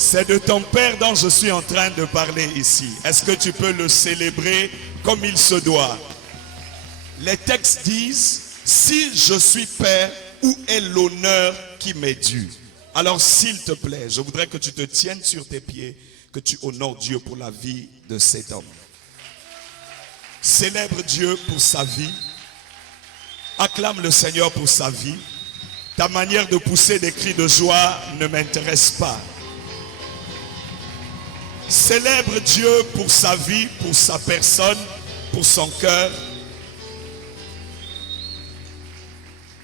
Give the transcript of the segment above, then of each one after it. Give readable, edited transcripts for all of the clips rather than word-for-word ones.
C'est de ton Père dont je suis en train de parler ici. Est-ce que tu peux le célébrer comme il se doit? Les textes disent, si je suis Père, où est l'honneur qui m'est dû? Alors s'il te plaît, je voudrais que tu te tiennes sur tes pieds, que tu honores Dieu pour la vie de cet homme. Célèbre Dieu pour sa vie. Acclame le Seigneur pour sa vie. Ta manière de pousser des cris de joie ne m'intéresse pas. Célèbre Dieu pour sa vie, pour sa personne, pour son cœur.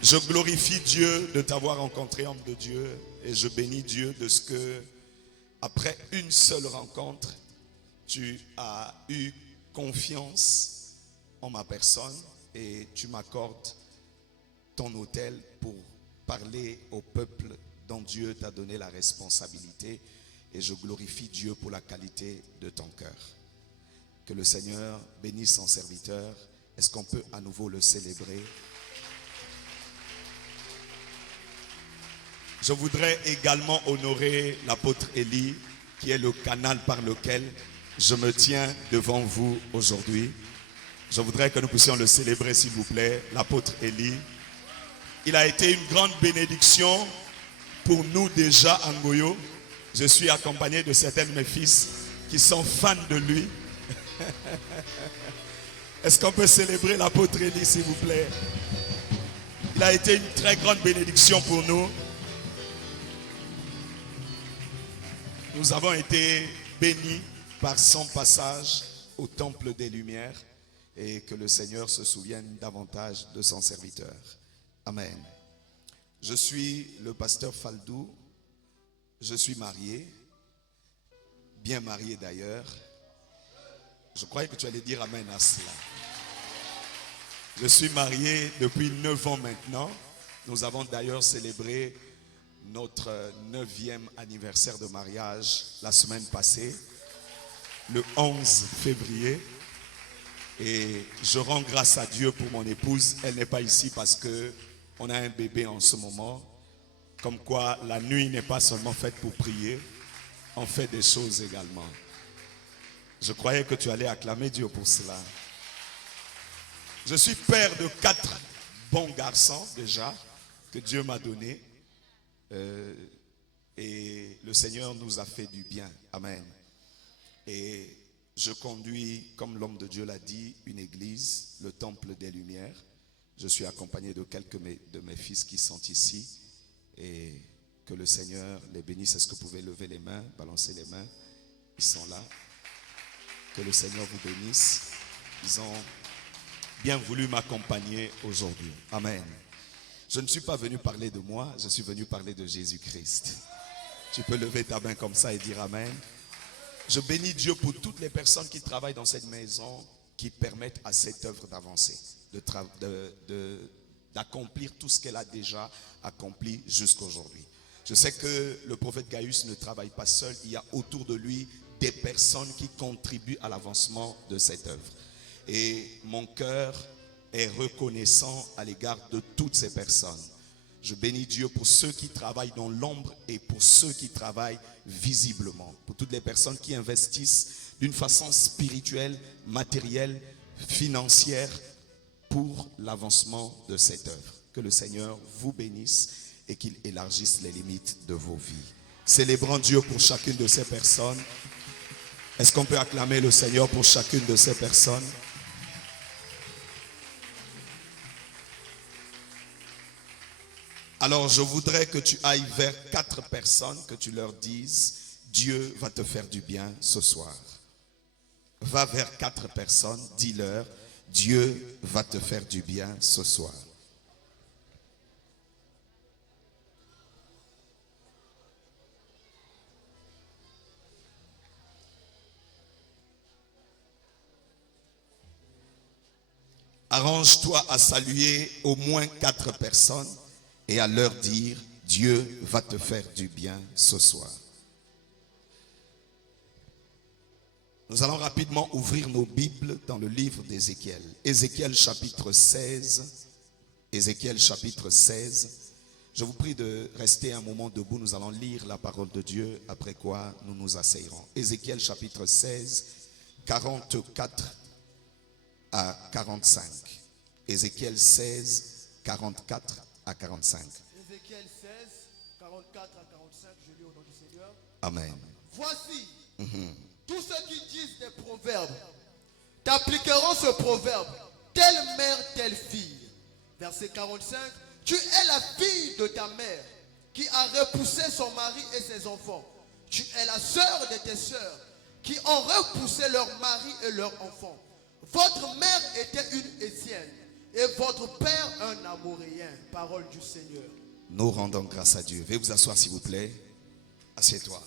Je glorifie Dieu de t'avoir rencontré, homme de Dieu, et je bénis Dieu de ce que, après une seule rencontre, tu as eu confiance en ma personne et tu m'accordes ton autel pour parler au peuple dont Dieu t'a donné la responsabilité. Et je glorifie Dieu pour la qualité de ton cœur. Que le Seigneur bénisse son serviteur. Est-ce qu'on peut à nouveau le célébrer? Je voudrais également honorer l'apôtre Élie, qui est le canal par lequel je me tiens devant vous aujourd'hui. Je voudrais que nous puissions le célébrer, s'il vous plaît, l'apôtre Élie. Il a été une grande bénédiction pour nous déjà à Ngoyo. Je suis accompagné de certains de mes fils qui sont fans de lui. Est-ce qu'on peut célébrer l'apôtre Élie, s'il vous plaît? Il a été une très grande bénédiction pour nous. Nous avons été bénis par son passage au temple des Lumières et que le Seigneur se souvienne davantage de son serviteur. Amen. Je suis le pasteur Faldou. Je suis marié, bien marié d'ailleurs. Je croyais que tu allais dire amen à cela. Je suis marié depuis 9 ans maintenant. Nous avons d'ailleurs célébré notre 9e anniversaire de mariage la semaine passée, le 11 février. Et je rends grâce à Dieu pour mon épouse. Elle n'est pas ici parce qu'on a un bébé en ce moment. Comme quoi la nuit n'est pas seulement faite pour prier, on fait des choses également. Je croyais que tu allais acclamer Dieu pour cela. Je suis père de 4 bons garçons déjà, que Dieu m'a donnés. Et le Seigneur nous a fait du bien. Amen. Et je conduis, comme l'homme de Dieu l'a dit, une église, le temple des Lumières. Je suis accompagné de quelques de mes fils qui sont ici. Et que le Seigneur les bénisse. Est-ce que vous pouvez lever les mains, balancer les mains? Ils sont là. Que le Seigneur vous bénisse. Ils ont bien voulu m'accompagner aujourd'hui. Amen. Je ne suis pas venu parler de moi, je suis venu parler de Jésus-Christ. Tu peux lever ta main comme ça et dire Amen. Je bénis Dieu pour toutes les personnes qui travaillent dans cette maison, qui permettent à cette œuvre d'avancer, d'accomplir tout ce qu'elle a déjà accompli jusqu'aujourd'hui. Je sais que le prophète Gaius ne travaille pas seul, il y a autour de lui des personnes qui contribuent à l'avancement de cette œuvre. Et mon cœur est reconnaissant à l'égard de toutes ces personnes. Je bénis Dieu pour ceux qui travaillent dans l'ombre et pour ceux qui travaillent visiblement. Pour toutes les personnes qui investissent d'une façon spirituelle, matérielle, financière, pour l'avancement de cette œuvre. Que le Seigneur vous bénisse et qu'il élargisse les limites de vos vies. Célébrons Dieu pour chacune de ces personnes. Est-ce qu'on peut acclamer le Seigneur pour chacune de ces personnes? Alors je voudrais que tu ailles vers 4 personnes, que tu leur dises, Dieu va te faire du bien ce soir. Va vers 4 personnes, dis-leur, Dieu va te faire du bien ce soir. Arrange-toi à saluer au moins 4 personnes et à leur dire, Dieu va te faire du bien ce soir. Nous allons rapidement ouvrir nos Bibles dans le livre d'Ézéchiel. Ézéchiel chapitre 16. Ézéchiel chapitre 16. Je vous prie de rester un moment debout. Nous allons lire la parole de Dieu, après quoi nous nous asseyerons. Ézéchiel chapitre 16, 44 à 45. Ézéchiel 16, 44 à 45. Ézéchiel 16, 44 à 45, je lis au nom du Seigneur. Amen. Voici, tous ceux qui disent des proverbes t'appliqueront ce proverbe. Telle mère, telle fille. Verset 45. Tu es la fille de ta mère qui a repoussé son mari et ses enfants. Tu es la sœur de tes sœurs qui ont repoussé leur mari et leurs enfants. Votre mère était une Étienne et votre père un Amoréen. Parole du Seigneur. Nous rendons grâce à Dieu. Veuillez vous asseoir s'il vous plaît. Assieds-toi.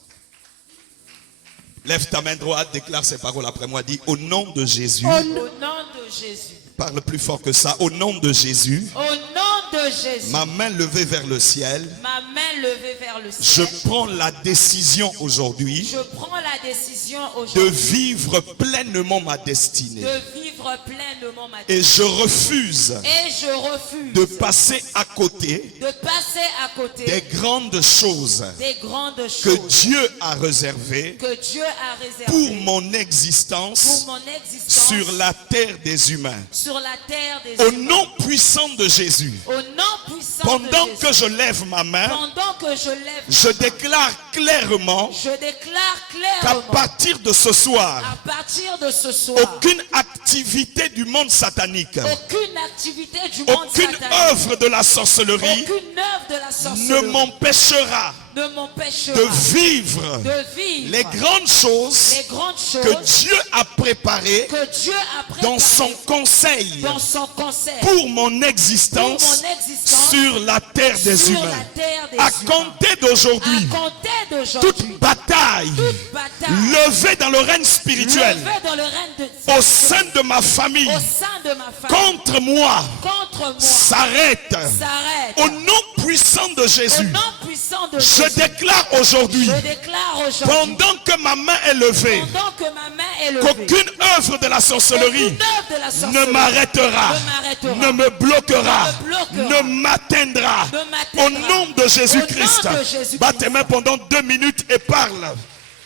Lève ta main droite, déclare ces paroles après moi. Dis au nom de Jésus. Au nom de Jésus. Parle plus fort que ça. Au nom de Jésus. Au nom de Jésus. Ma main levée vers le ciel. Ma main levée vers le Je ciel. prends la décision aujourd'hui Je prends la décision de aujourd'hui vivre pleinement ma destinée. de vivre pleinement ma Et je refuse Et je refuse de passer à côté de passer à côté des grandes choses des grandes que choses Dieu a réservées que Dieu a réservées pour mon pour existence mon existence sur la terre des humains. sur la terre des Au humains. nom puissant de Jésus, Au nom puissant pendant de Jésus. que je lève ma main, Pendant que je lève je ma main, déclare clairement je déclare qu'à clairement partir de ce soir, à partir de ce soir, aucune activité du monde satanique, aucune activité du monde aucune satanique, œuvre de la sorcellerie aucune œuvre de la ne sorcellerie m'empêchera ne m'empêchera de vivre de vivre les grandes choses les grandes choses que Dieu a préparées que Dieu a préparées dans son conseil dans son conseil pour mon existence sur la terre des sur humains. la terre des À humains. compter d'aujourd'hui, À compter d'aujourd'hui, toute bataille bataille levée dans le règne spirituel levée dans le règne au sein de ma famille au sein de ma famille contre moi contre moi s'arrête. s'arrête. Au nom puissant de Au Jésus, nom puissant de je Jésus, déclare aujourd'hui, je déclare aujourd'hui, pendant que ma main est levée, pendant que ma main est levée, qu'aucune œuvre de la sorcellerie aucune œuvre de la ne sorcellerie m'arrêtera, ne m'arrêtera, ne me bloquera, ne me bloquera, ne m'atteindra. ne m'atteindra. Au nom de Jésus-Christ, Au nom de Jésus-Christ. bats tes mains pendant 2 minutes et parle.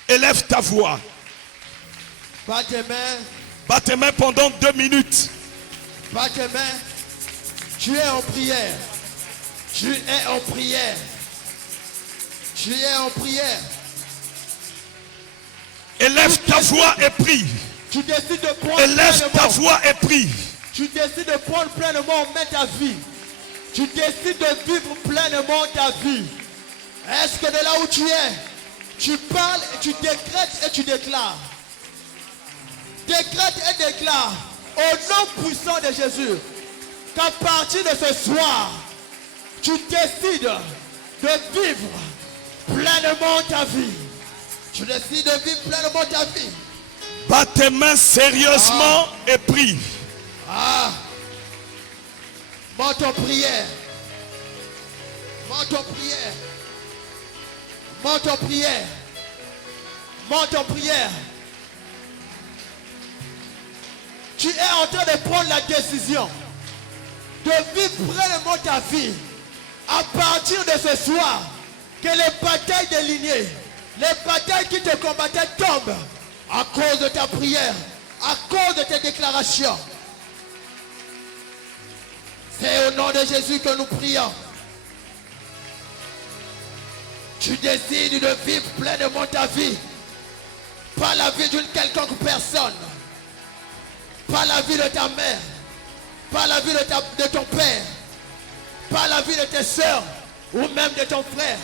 Élève ta voix. Bats tes mains, Bats tes mains pendant 2 minutes. bats tes mains. Tu es en prière. Tu es en prière. Tu es en prière. Élève ta voix et prie. Tu décides de prendre Élève ta pleinement. voix et prie. Tu décides de prendre pleinement en main ta vie. Tu décides de vivre pleinement ta vie. Est-ce que de là où tu es, tu parles et tu décrètes et tu déclares. Décrète et déclare au nom puissant de Jésus qu'à partir de ce soir, tu décides de vivre pleinement ta vie. Tu décides de vivre pleinement ta vie. Bats tes mains sérieusement et prie. Monte en prière. Monte en prière. Monte en prière. Monte en prière. Tu es en train de prendre la décision de vivre pleinement ta vie. À partir de ce soir, que les batailles des lignées, les batailles qui te combattaient tombent à cause de ta prière, à cause de tes déclarations. C'est au nom de Jésus que nous prions. Tu décides de vivre pleinement ta vie. Pas la vie d'une quelconque personne. Pas la vie de ta mère. Pas la vie de ton père. Pas la vie de tes soeurs. Ou même de ton frère.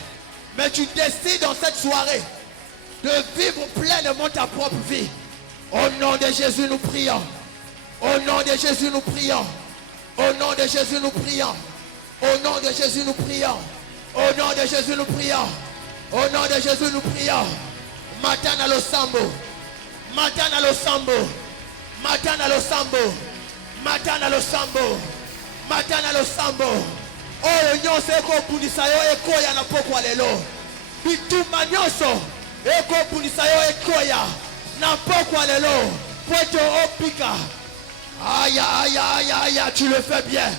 Mais tu décides dans cette soirée de vivre pleinement ta propre vie. Au nom de Jésus nous prions. Au nom de Jésus nous prions. Au nom de Jésus nous prions. Au nom de Jésus nous prions. Au nom de Jésus nous prions. Au nom de Jésus nous prions. Matana lo sambo. Matana lo sambo. Matana lo sambo. Matana lo sambo. Matana lo sambo. Oyo nyonso ekobundisa yo ekoya na pokwa lelo. Bituma nyonso ekobundisa yo ekoya na pokwa lelo. Pweto opika. Aya, aya, aya, aya, tu le fais bien.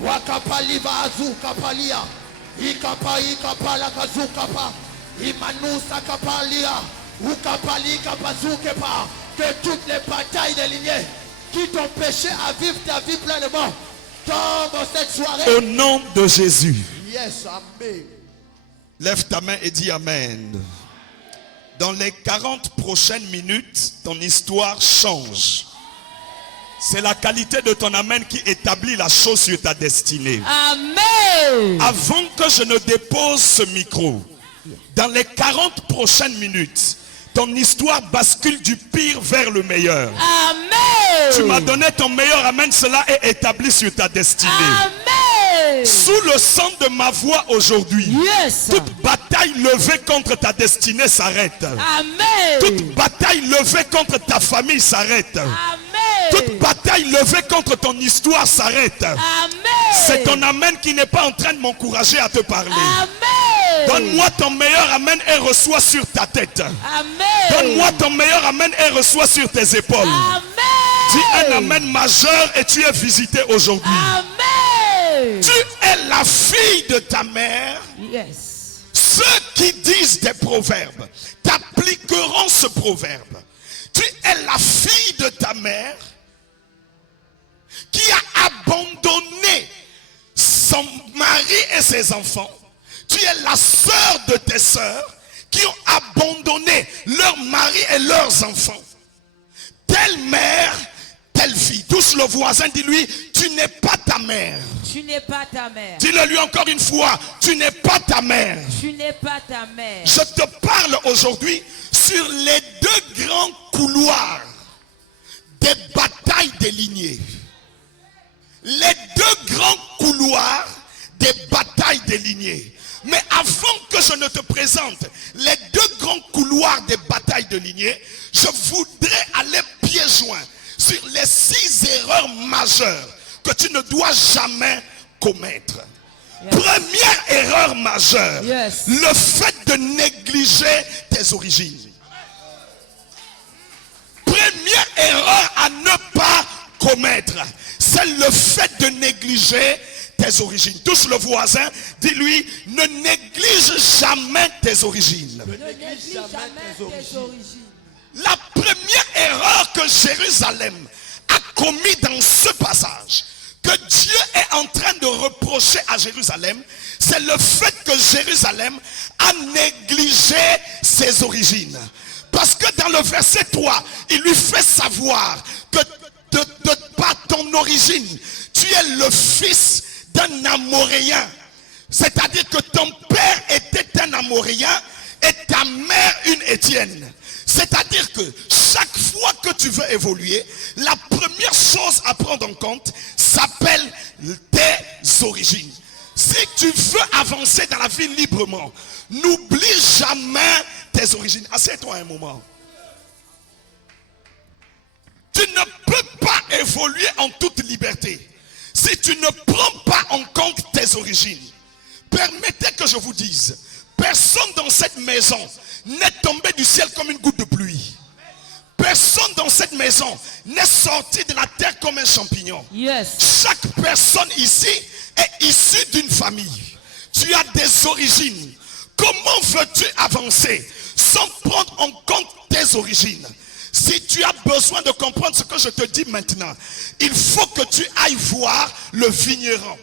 Wakapaliva azu kapalia. Ikapa ikapa la kazukapa. Imanusa kapalia. Ukapali kapazukepa. Que toutes les batailles des lignées qui t'ont empêché à vivre ta vie pleinement tombent cette soirée. Au nom de Jésus. Yes, amen. Lève ta main et dis Amen. Dans les 40 prochaines minutes, ton histoire change. C'est la qualité de ton Amen qui établit la chose sur ta destinée. Amen. Avant que je ne dépose ce micro, dans les 40 prochaines minutes, ton histoire bascule du pire vers le meilleur. Amen. Tu m'as donné ton meilleur Amen, cela est établi sur ta destinée. Amen. Sous le son de ma voix aujourd'hui, Yes. toute bataille levée contre ta destinée s'arrête. Amen. Toute bataille levée contre ta famille s'arrête. Amen. Toute bataille levée contre ton histoire s'arrête. Amen. C'est ton Amen qui n'est pas en train de m'encourager à te parler. Amen. Donne-moi ton meilleur Amen et reçois sur ta tête. Amen. Donne-moi ton meilleur Amen et reçois sur tes épaules. Amen. Dis un Amen majeur et tu es visité aujourd'hui. Amen. Tu es la fille de ta mère. Yes. Ceux qui disent des proverbes t'appliqueront ce proverbe. Tu es la fille de ta mère qui a abandonné son mari et ses enfants. Tu es la sœur de tes sœurs qui ont abandonné leur mari et leurs enfants. Telle mère, telle fille. Touche le voisin, dis-lui, tu n'es pas ta mère. Tu n'es pas ta mère. Dis-le lui encore une fois, tu n'es pas ta mère. Tu n'es pas ta mère. Je te parle aujourd'hui sur les deux grands couloirs des batailles des lignées. Les deux grands couloirs des batailles des lignées. Mais avant que je ne te présente les deux grands couloirs des batailles de lignées, je voudrais aller pieds joints sur les 6 erreurs majeures que tu ne dois jamais commettre. Yes. Première erreur majeure, Yes. le fait de négliger tes origines. Première erreur à ne pas commettre, c'est le fait de négliger tes origines. Touche le voisin, dis-lui, ne néglige jamais tes origines. Ne néglige jamais tes origines. La première erreur que Jérusalem a commis dans ce passage, que Dieu est en train de reprocher à Jérusalem, c'est le fait que Jérusalem a négligé ses origines. Parce que dans le verset 3, il lui fait savoir que de par ton origine, tu es le fils d'un Amoréen. C'est-à-dire que ton père était un Amoréen et ta mère une Étienne. C'est-à-dire que chaque fois que tu veux évoluer, la première chose à prendre en compte s'appelle tes origines. Si tu veux avancer dans la vie librement, n'oublie jamais tes origines. Assieds-toi un moment. Tu ne peux pas évoluer en toute liberté si tu ne prends pas en compte tes origines. Permettez que je vous dise, personne dans cette maison n'est tombé du ciel comme une goutte de pluie. Personne dans cette maison n'est sorti de la terre comme un champignon. Yes. Chaque personne ici est issue d'une famille. Tu as des origines. Comment veux-tu avancer sans prendre en compte tes origines? Si tu as besoin de comprendre ce que je te dis maintenant, il faut que tu ailles voir le vigneron.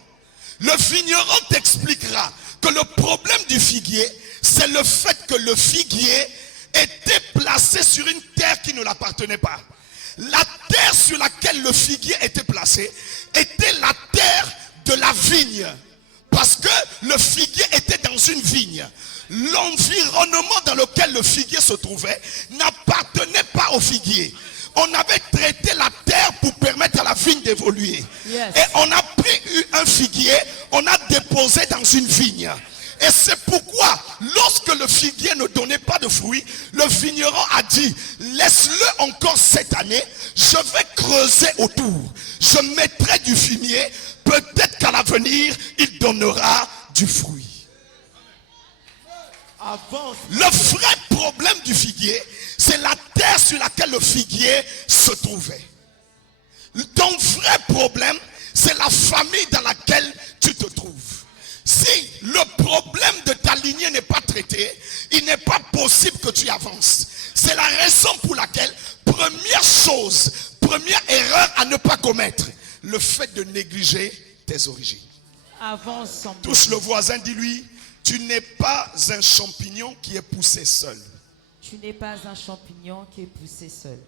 Le vigneron t'expliquera que le problème du figuier, c'est le fait que le figuier était placé sur une terre qui ne l'appartenait pas. La terre sur laquelle le figuier était placé était la terre de la vigne. Parce que le figuier était dans une vigne. L'environnement dans lequel le figuier se trouvait n'appartenait pas au figuier. On avait traité la terre pour permettre à la vigne d'évoluer. Yes. Et on a pris un figuier, on a déposé dans une vigne. Et c'est pourquoi, lorsque le figuier ne donnait pas de fruits, le vigneron a dit, laisse-le encore cette année, je vais creuser autour. Je mettrai du fumier, peut-être qu'à l'avenir, il donnera du fruit. Le vrai problème du figuier, c'est la terre sur laquelle le figuier se trouvait. Ton vrai problème, c'est la famille dans laquelle tu te trouves. Si le problème de ta lignée n'est pas traité, il n'est pas possible que tu avances. C'est la raison pour laquelle, première chose, première erreur à ne pas commettre, le fait de négliger tes origines. Avance sans Touche le voisin, dis-lui, tu n'es pas un champignon qui est poussé seul. Tu n'es pas un champignon qui est poussé seul.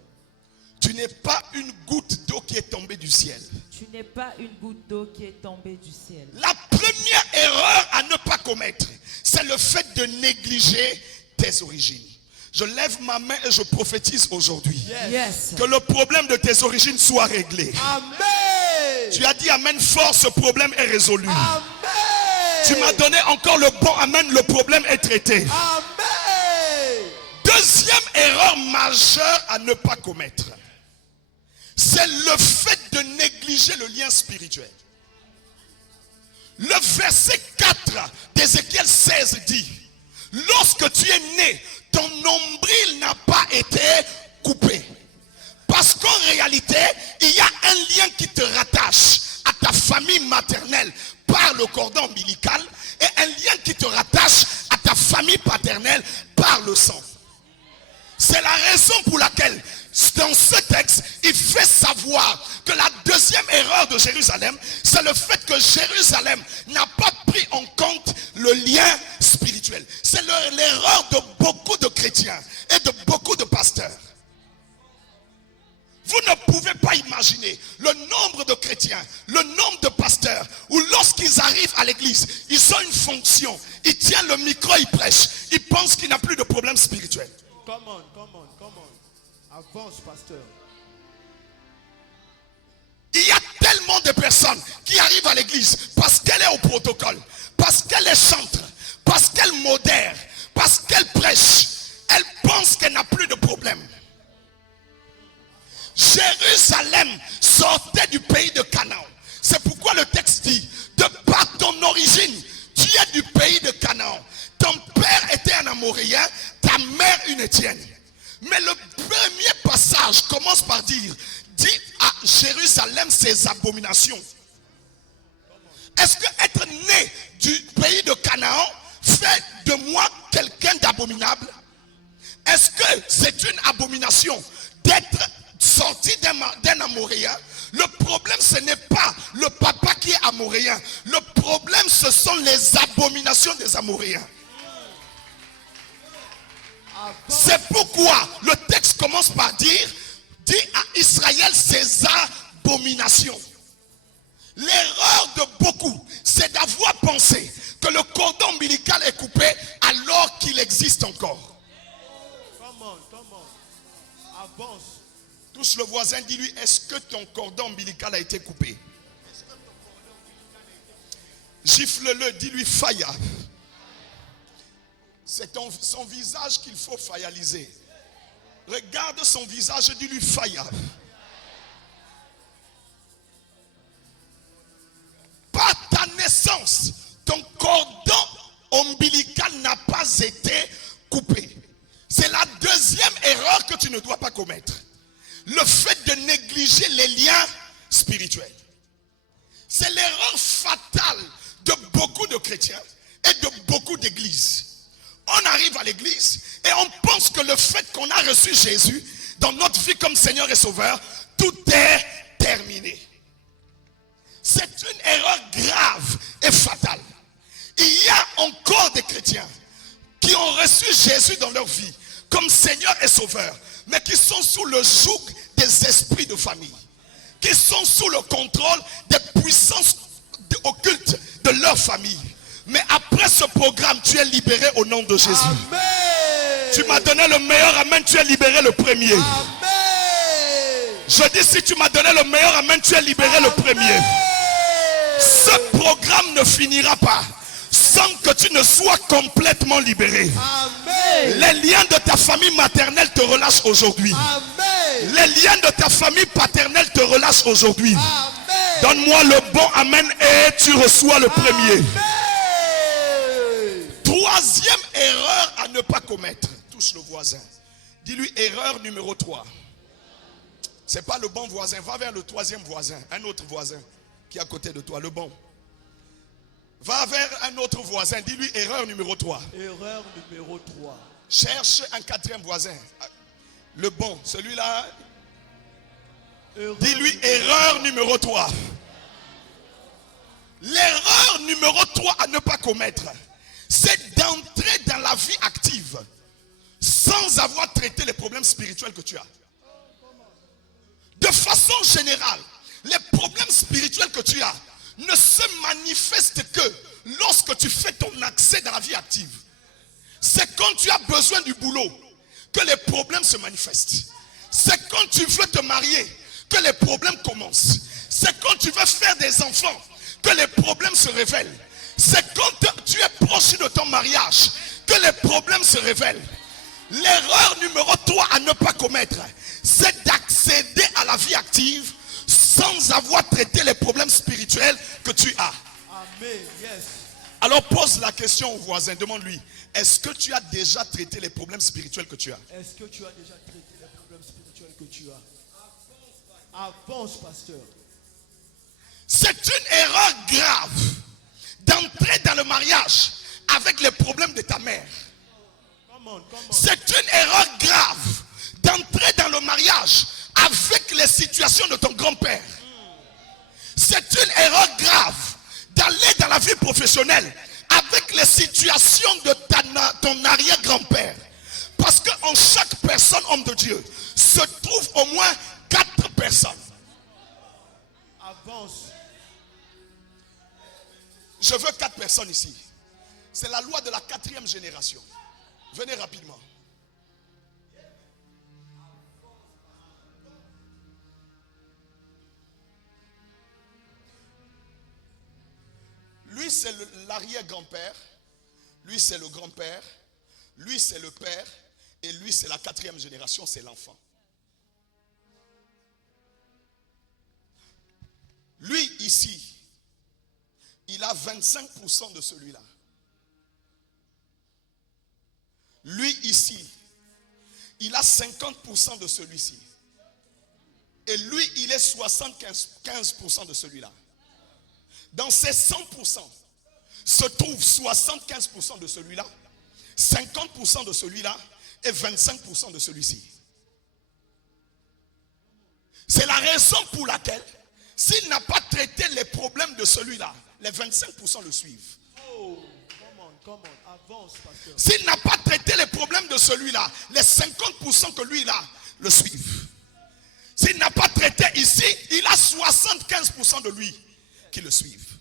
Tu n'es pas une goutte d'eau qui est tombée du ciel. Tu n'es pas une goutte d'eau qui est tombée du ciel. La première erreur à ne pas commettre, c'est le fait de négliger tes origines. Je lève ma main et je prophétise aujourd'hui Yes. que le problème de tes origines soit réglé. Amen. Tu as dit amen fort, ce problème est résolu. Amen. Tu m'as donné encore le bon amen, le problème est traité. Amen. Deuxième erreur majeure à ne pas commettre, c'est le fait de négliger le lien spirituel. Le verset 4 d'Ézéchiel 16 dit, lorsque tu es né, ton nombril n'a pas été coupé. Parce qu'en réalité, il y a un lien qui te rattache à ta famille maternelle par le cordon ombilical et un lien qui te rattache à ta famille paternelle par le sang. C'est la raison pour laquelle, dans ce texte, il fait savoir que la deuxième erreur de Jérusalem, c'est le fait que Jérusalem n'a pas pris en compte le lien spirituel. C'est l'erreur de beaucoup de chrétiens et de beaucoup de pasteurs. Vous ne pouvez pas imaginer le nombre de chrétiens, le nombre de pasteurs, où lorsqu'ils arrivent à l'église, ils ont une fonction, ils tiennent le micro, ils prêchent, ils pensent qu'il n'y a plus de problème spirituel. Come on, come on, come on. Avance, pasteur. Il y a tellement de personnes qui arrivent à l'église parce qu'elle est au protocole, parce qu'elle est chantre, parce qu'elle modère, parce qu'elle prêche. Elle pense qu'elle n'a plus de problème. Jérusalem sortait du pays de Canaan. C'est pourquoi le texte dit, de par ton origine, tu es du pays de Canaan. Ton père était un Amoréen, ta mère une Étienne. Mais le premier passage commence par dire, dis à Jérusalem ses abominations. Est-ce que être né du pays de Canaan fait de moi quelqu'un d'abominable? Est-ce que c'est une abomination d'être sorti d'un Amoréen? Le problème, ce n'est pas le papa qui est Amoréen. Le problème, ce sont les abominations des Amoréens. C'est pourquoi le texte commence par dire, dis à Israël ses abominations. L'erreur de beaucoup, c'est d'avoir pensé que le cordon ombilical est coupé alors qu'il existe encore. Come on, come on. Avance. Touche le voisin, dis-lui, est-ce que ton cordon ombilical a été coupé? Gifle-le, dis-lui faïa. C'est son visage qu'il faut faïaliser. Regarde son visage, dis-lui faïa. Par ta naissance, ton cordon ombilical n'a pas été coupé. C'est la deuxième erreur que tu ne dois pas commettre. Le fait de négliger les liens spirituels. C'est l'erreur fatale de beaucoup de chrétiens et de beaucoup d'églises. On arrive à l'église et on pense que le fait qu'on a reçu Jésus dans notre vie comme Seigneur et Sauveur, tout est terminé. C'est une erreur grave et fatale. Il y a encore des chrétiens qui ont reçu Jésus dans leur vie comme Seigneur et Sauveur, mais qui sont sous le joug des esprits de famille, qui sont sous le contrôle des puissances occultes de leur famille. Mais après ce programme, tu es libéré au nom de Jésus. Amen. Tu m'as donné le meilleur amen, tu es libéré le premier. Amen. Je dis, si tu m'as donné le meilleur amen, tu es libéré le premier. Ce programme ne finira pas sans que tu ne sois complètement libéré. Amen. Les liens de ta famille maternelle te relâchent aujourd'hui. Amen. Les liens de ta famille paternelle te relâchent aujourd'hui. Amen. Donne-moi le bon amen et tu reçois le premier. Amen. Troisième erreur à ne pas commettre. Touche le voisin. Dis-lui erreur numéro 3. C'est pas le bon voisin. Va vers le troisième voisin. Un autre voisin qui est à côté de toi. Le bon. Va vers un autre voisin. Dis-lui erreur numéro 3. Erreur numéro 3. Cherche un quatrième voisin. Le bon, celui-là. Dis-lui erreur numéro 3. L'erreur numéro 3 à ne pas commettre, c'est d'entrer dans la vie active sans avoir traité les problèmes spirituels que tu as. De façon générale, les problèmes spirituels que tu as ne se manifestent que lorsque tu fais ton accès dans la vie active. C'est quand tu as besoin du boulot que les problèmes se manifestent. C'est quand tu veux te marier que les problèmes commencent. C'est quand tu veux faire des enfants que les problèmes se révèlent. C'est quand tu es proche de ton mariage que les problèmes se révèlent. L'erreur numéro 3 à ne pas commettre, c'est d'accéder à la vie active sans avoir traité les problèmes spirituels que tu as. Amen. Yes. Alors pose la question au voisin, demande-lui, est-ce que tu as déjà traité les problèmes spirituels que tu as? Est-ce que tu as déjà traité les problèmes spirituels que tu as? Avance, pasteur. C'est une erreur grave d'entrer dans le mariage avec les problèmes de ta mère. C'est une erreur grave d'entrer dans le mariage avec les situations de ton grand-père. C'est une erreur grave d'aller dans la vie professionnelle avec les situations de ton arrière-grand-père. Parce qu'en chaque personne, homme de Dieu, se trouve au moins 4 personnes. Avance. Je veux 4 personnes ici. C'est la loi de la 4e génération. Venez rapidement. Lui, c'est l'arrière-grand-père. Lui, c'est le grand-père. Lui, c'est le père. Et lui, c'est la 4e génération, c'est l'enfant. Lui, ici, il a 25% de celui-là. Lui, ici, il a 50% de celui-ci. Et lui, il est 75% de celui-là. Dans ces 100%, se trouve 75% de celui-là, 50% de celui-là et 25% de celui-ci. C'est la raison pour laquelle, s'il n'a pas traité les problèmes de celui-là, les 25% le suivent. Come on, avance, pasteur. S'il n'a pas traité les problèmes de celui-là, les 50% que lui, il a, le suivent. S'il n'a pas traité ici, il a 75% de lui qui le suivent.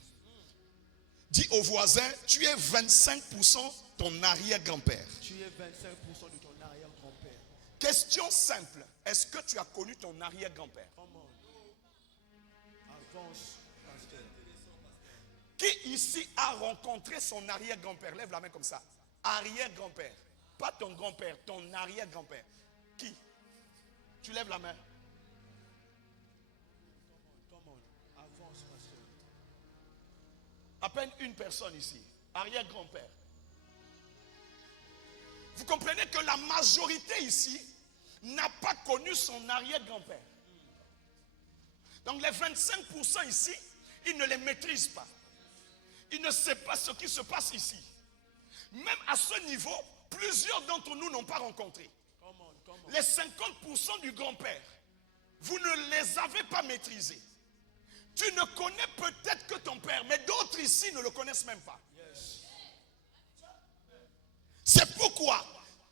Dis au voisin, tu es 25% ton arrière-grand-père. Tu es 25% de ton arrière-grand-père. Question simple, est-ce que tu as connu ton arrière-grand-père? Come on. Avance, pasteur. Qui ici a rencontré son arrière-grand-père? Lève la main comme ça. Arrière-grand-père. Pas ton grand-père, ton arrière-grand-père. Qui? Tu lèves la main. Come on. Avance, pasteur. À peine une personne ici. Arrière-grand-père. Vous comprenez que la majorité ici n'a pas connu son arrière-grand-père. Donc les 25% ici, ils ne les maîtrisent pas. Ils ne savent pas ce qui se passe ici. Même à ce niveau, plusieurs d'entre nous n'ont pas rencontré. Les 50% du grand-père, vous ne les avez pas maîtrisés. Tu ne connais peut-être que ton père, mais d'autres ici ne le connaissent même pas. C'est pourquoi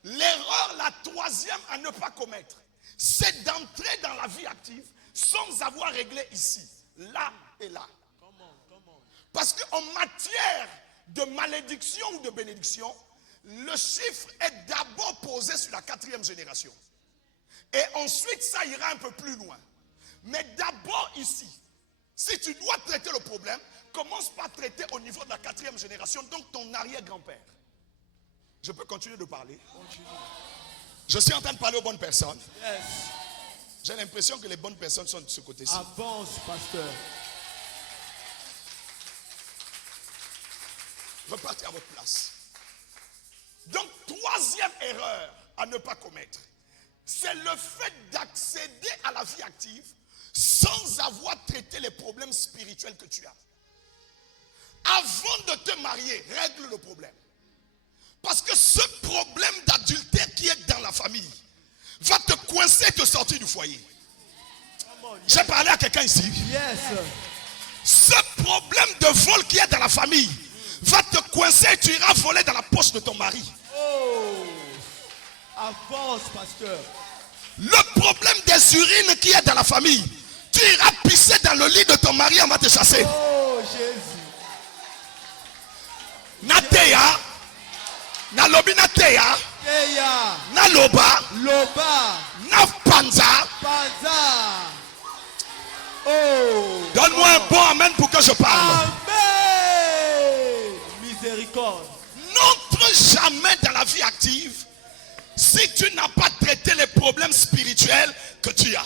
l'erreur, la 3e à ne pas commettre, c'est d'entrer dans la vie active sans avoir réglé ici, là et là. Parce qu'en matière de malédiction ou de bénédiction, le chiffre est d'abord posé sur la 4e génération. Et ensuite, ça ira un peu plus loin. Mais d'abord ici, si tu dois traiter le problème, commence par traiter au niveau de la 4e génération, donc ton arrière-grand-père. Je peux continuer de parler? Continue. Je suis en train de parler aux bonnes personnes. Yes. J'ai l'impression que les bonnes personnes sont de ce côté-ci. Avance, pasteur. Repartez à votre place. Donc, 3e erreur à ne pas commettre, c'est le fait d'accéder à la vie active sans avoir traité les problèmes spirituels que tu as. avant de te marier, règle le problème. Parce que ce problème d'adultère qui est dans la famille va te coincer et te sortir du foyer. J'ai parlé à quelqu'un ici. Yes. Ce problème de vol qui est dans la famille va te coincer et tu iras voler dans la poche de ton mari. Oh. Avance, pasteur. Le problème des urines qui est dans la famille, tu iras pisser dans le lit de ton mari, on va te chasser. Oh, Jésus. Nateya, nalobi nateya, Teya. naloba, Loba. napanza. Panza. Oh. Donne-moi un bon amen pour que je parle. Amen. Miséricorde. N'entre jamais dans la vie active si tu n'as pas traité les problèmes spirituels que tu as.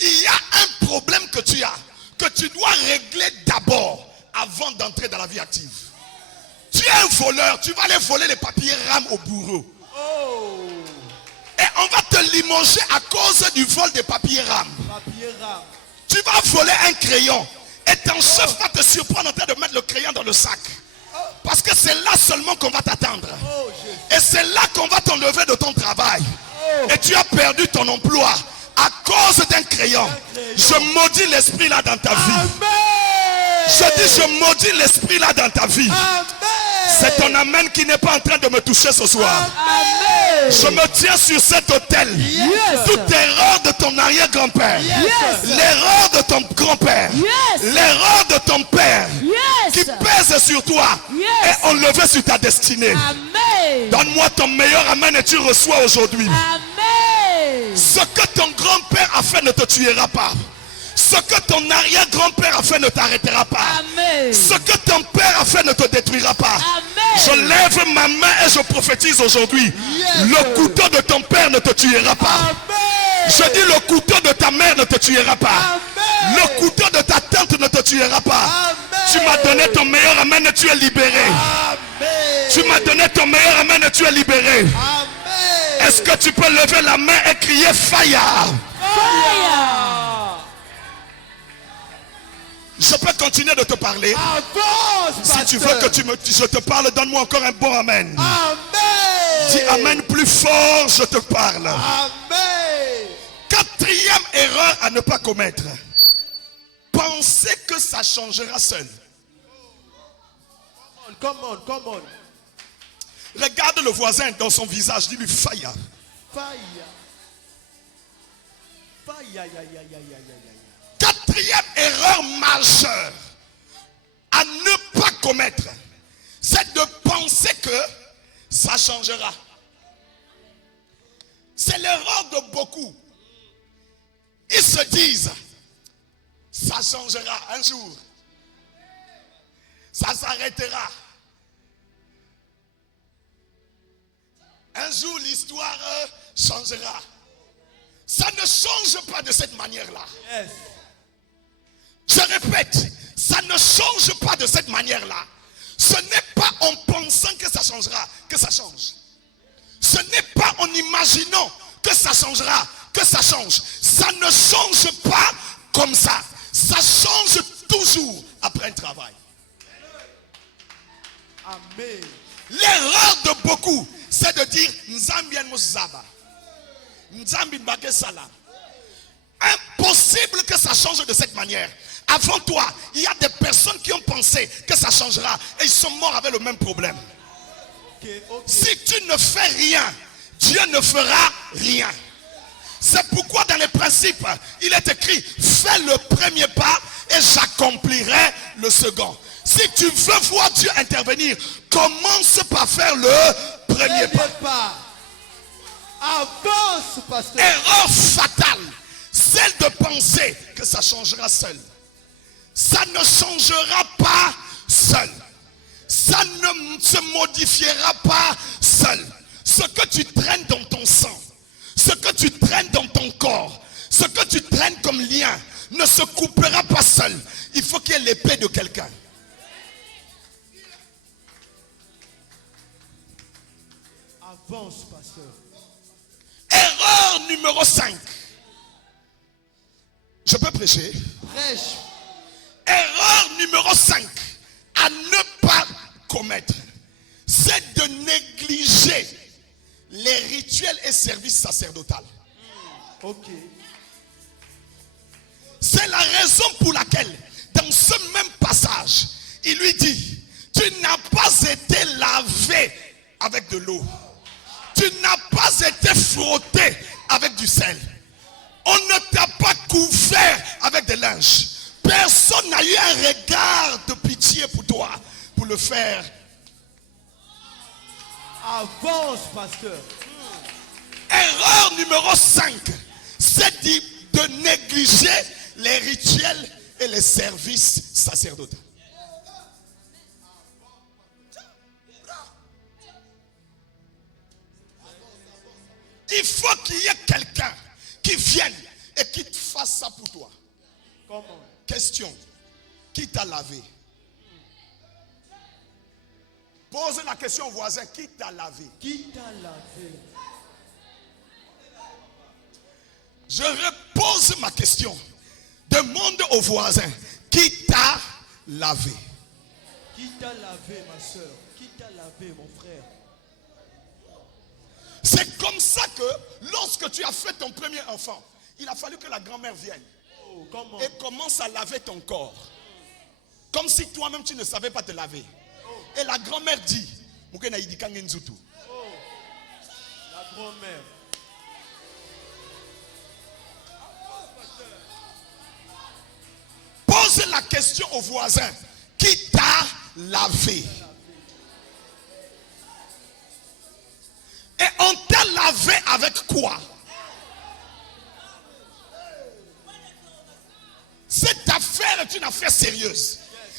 Il y a un problème que tu as, que tu dois régler d'abord avant d'entrer dans la vie active. Tu es un voleur, tu vas aller voler les papiers RAM au bourreau. Oh. Et on va te limoger à cause du vol des papiers RAM. Papier rame. Tu vas voler un crayon et ton chef va te surprendre en train de mettre le crayon dans le sac. Parce que c'est là seulement qu'on va t'attendre. Oh, Jésus. Et c'est là qu'on va t'enlever de ton travail. Et tu as perdu ton emploi à cause d'un crayon. Je maudis l'esprit là dans ta vie. Amen. Je dis je maudis l'esprit là dans ta vie. Amen. C'est ton amen qui n'est pas en train de me toucher ce soir. Amen. Je me tiens sur cet autel. Yes. Toute erreur de ton arrière-grand-père, Yes. l'erreur de ton grand-père, Yes. l'erreur de ton père qui Yes. pèse sur toi Yes. et enlevé sur ta destinée. Amen. Donne-moi ton meilleur amen et tu reçois aujourd'hui. Amen. Ce que ton grand-père a fait ne te tuera pas. Ce que ton arrière-grand-père a fait ne t'arrêtera pas. Amen. Ce que ton père a fait ne te détruira pas. Amen. Je lève ma main et je prophétise aujourd'hui. Yes. Le couteau de ton père ne te tuera pas. Amen. Je dis le couteau de ta mère ne te tuera pas. Amen. Le couteau de ta tante ne te tuera pas. Amen. Tu m'as donné ton meilleur amen et tu es libéré. Amen. Tu m'as donné ton meilleur amen et tu es libéré. Amen. Est-ce que tu peux lever la main et crier fire? Fire. Je peux continuer de te parler. Avance, Si tu veux pasteur. que je te parle, donne-moi encore un bon amen. Amen. Dis amen plus fort, je te parle. Amen. Quatrième erreur à ne pas commettre. Penser que ça changera seul. Come on, come on. Regarde le voisin dans son visage, dis-lui fire. Fire. Fire. Ya, ya, ya, ya, ya, ya, ya. Quatrième erreur majeure à ne pas commettre, c'est de penser que ça changera. C'est l'erreur de beaucoup. Ils se disent, ça changera un jour. Ça s'arrêtera. Un jour, l'histoire changera. Ça ne change pas de cette manière-là. Yes. Je répète, ça ne change pas de cette manière-là. Ce n'est pas en pensant que ça changera que ça change. Ce n'est pas en imaginant que ça changera que ça change. Ça ne change pas comme ça. Ça change toujours après un travail. Amen. L'erreur de beaucoup, c'est de dire Nzambi Muzaba. Nzambi Mbake Salam. Impossible que ça change de cette manière. Avant toi, il y a des personnes qui ont pensé que ça changera et ils sont morts avec le même problème. Okay, okay. Si tu ne fais rien, Dieu ne fera rien. C'est pourquoi dans les principes, il est écrit, fais le premier pas et j'accomplirai le second. Si tu veux voir Dieu intervenir, commence par faire le premier pas. pas. Avance, pasteur. Erreur fatale, celle de penser que ça changera seul. Ça ne changera pas seul. Ça ne se modifiera pas seul. Ce que tu traînes dans ton sang, ce que tu traînes dans ton corps, ce que tu traînes comme lien, ne se coupera pas seul. Il faut qu'il y ait l'épée de quelqu'un. Avance, pasteur. Erreur numéro 5. Je peux prêcher? Prêche. Erreur numéro 5. À ne commettre, c'est de négliger les rituels et services sacerdotaux. Ok. C'est la raison pour laquelle, dans ce même passage, il lui dit, tu n'as pas été lavé avec de l'eau. Tu n'as pas été frotté avec du sel. On ne t'a pas couvert avec des linges. Personne n'a eu un regard de pitié pour toi, pour le faire. Avance, pasteur. Erreur numéro 5, c'est de négliger les rituels et les services sacerdotaux. Il faut qu'il y ait quelqu'un qui vienne et qui te fasse ça pour toi. Comment? Question, qui t'a lavé? Pose la question au voisin, qui t'a lavé? Qui t'a lavé? Je repose ma question. Demande au voisin, qui t'a lavé? Qui t'a lavé, ma soeur? Qui t'a lavé, mon frère? C'est comme ça que lorsque tu as fait ton premier enfant, il a fallu que la grand-mère vienne et commence à laver ton corps. Comme si toi-même tu ne savais pas te laver. Et la grand-mère dit, La grand-mère. pose la question au voisin, qui t'a lavé? Et on t'a lavé avec quoi? Cette affaire est une affaire sérieuse.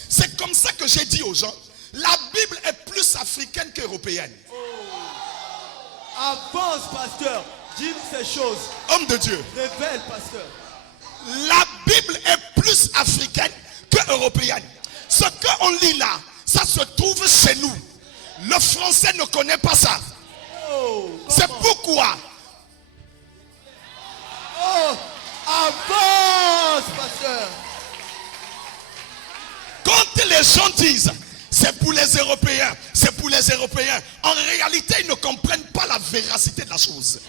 C'est comme ça que j'ai dit aux gens, la Bible est plus africaine qu'européenne. Avance, pasteur. Dis-nous ces choses. Homme de Dieu. Révèle, pasteur. La Bible est plus africaine que européenne. Ce qu'on lit là, ça se trouve chez nous. Le français ne connaît pas ça. C'est pourquoi avance, pasteur. quand les gens disent c'est pour les Européens, c'est pour les Européens, en réalité ils ne comprennent pas la véracité de la chose.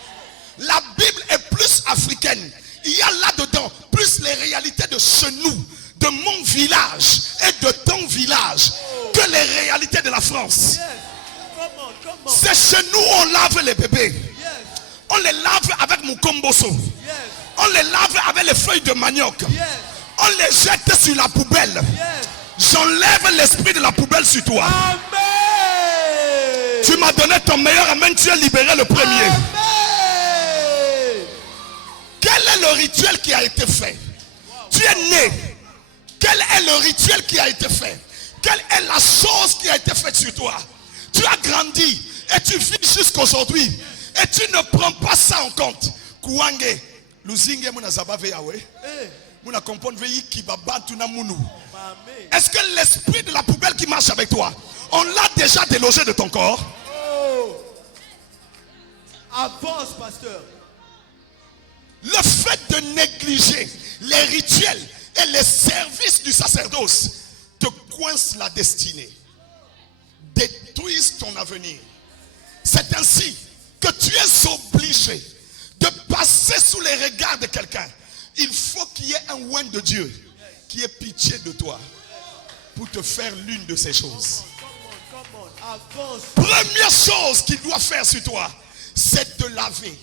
La Bible est plus africaine. Il y a là-dedans plus les réalités de chez nous, de mon village et de ton village, que les réalités de la France. C'est chez nous où on lave les bébés. On les lave avec Mukomboso. On les lave avec les feuilles de manioc. On les jette sur la poubelle. J'enlève l'esprit de la poubelle sur toi. Amen. Tu m'as donné ton meilleur amen, tu es libéré le premier. Amen. Quel est le rituel qui a été fait? Tu es né. Quel est le rituel qui a été fait? Quelle est la chose qui a été faite sur toi? Tu as grandi et tu vis jusqu'aujourd'hui et tu ne prends pas ça en compte. Kouange, luzinge muna zabave yawe. Muna kompon veyi kibaba tuna munu. Est-ce que l'esprit de la poubelle qui marche avec toi, on l'a déjà délogé de ton corps? Avance, pasteur. Le fait de négliger les rituels et les services du sacerdoce te coince la destinée, détruisent ton avenir. C'est ainsi que tu es obligé de passer sous les regards de quelqu'un. Il faut qu'il y ait un oint de Dieu qui ait pitié de toi pour te faire l'une de ces choses. Première chose qu'il doit faire sur toi, c'est te laver.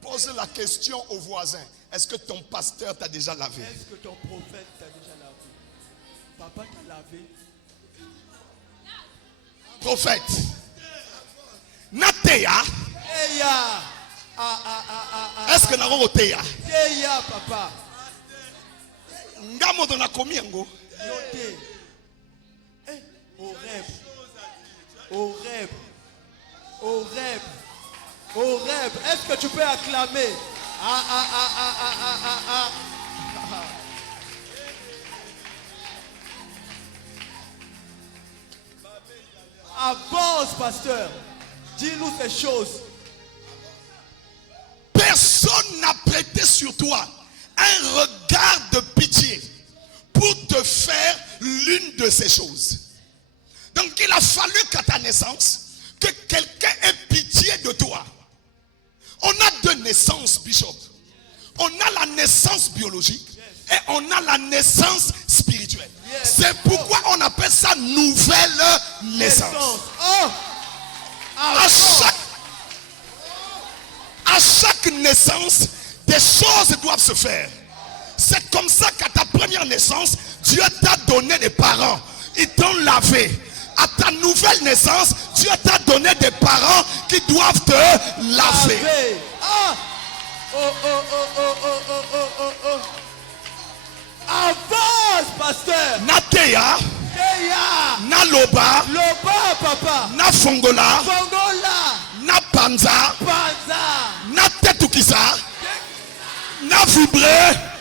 Pose la question au voisin. Est-ce que ton pasteur t'a déjà lavé? Est-ce que ton prophète t'a déjà lavé? Papa t'a lavé? Prophète. Nateya. Eya. Est-ce que nous Teya? Eya, papa. Ngamo dona komi yango. Yote. Au rêve. Au rêve. Au rêve. Au rêve. Est-ce que tu peux acclamer? Avance, pasteur. Dis-nous ces choses. Personne n'a prêté sur toi un regard de pitié pour te faire l'une de ces choses. Donc il a fallu qu'à ta naissance, que quelqu'un ait pitié de toi. On a deux naissances, Bishop. On a la naissance biologique et on a la naissance spirituelle. C'est pourquoi on appelle ça nouvelle naissance. À chaque naissance, des choses doivent se faire. C'est comme ça qu'à ta première naissance, Dieu t'a donné des parents. Ils t'ont lavé. À ta nouvelle naissance, Dieu t'a donné des parents qui doivent te laver. Avance, pasteur. Nateya, Teya. Naloba, Loba, papa. na Fongola, Fongola. na Panza, Panza. na Tetukisa, na Vibré.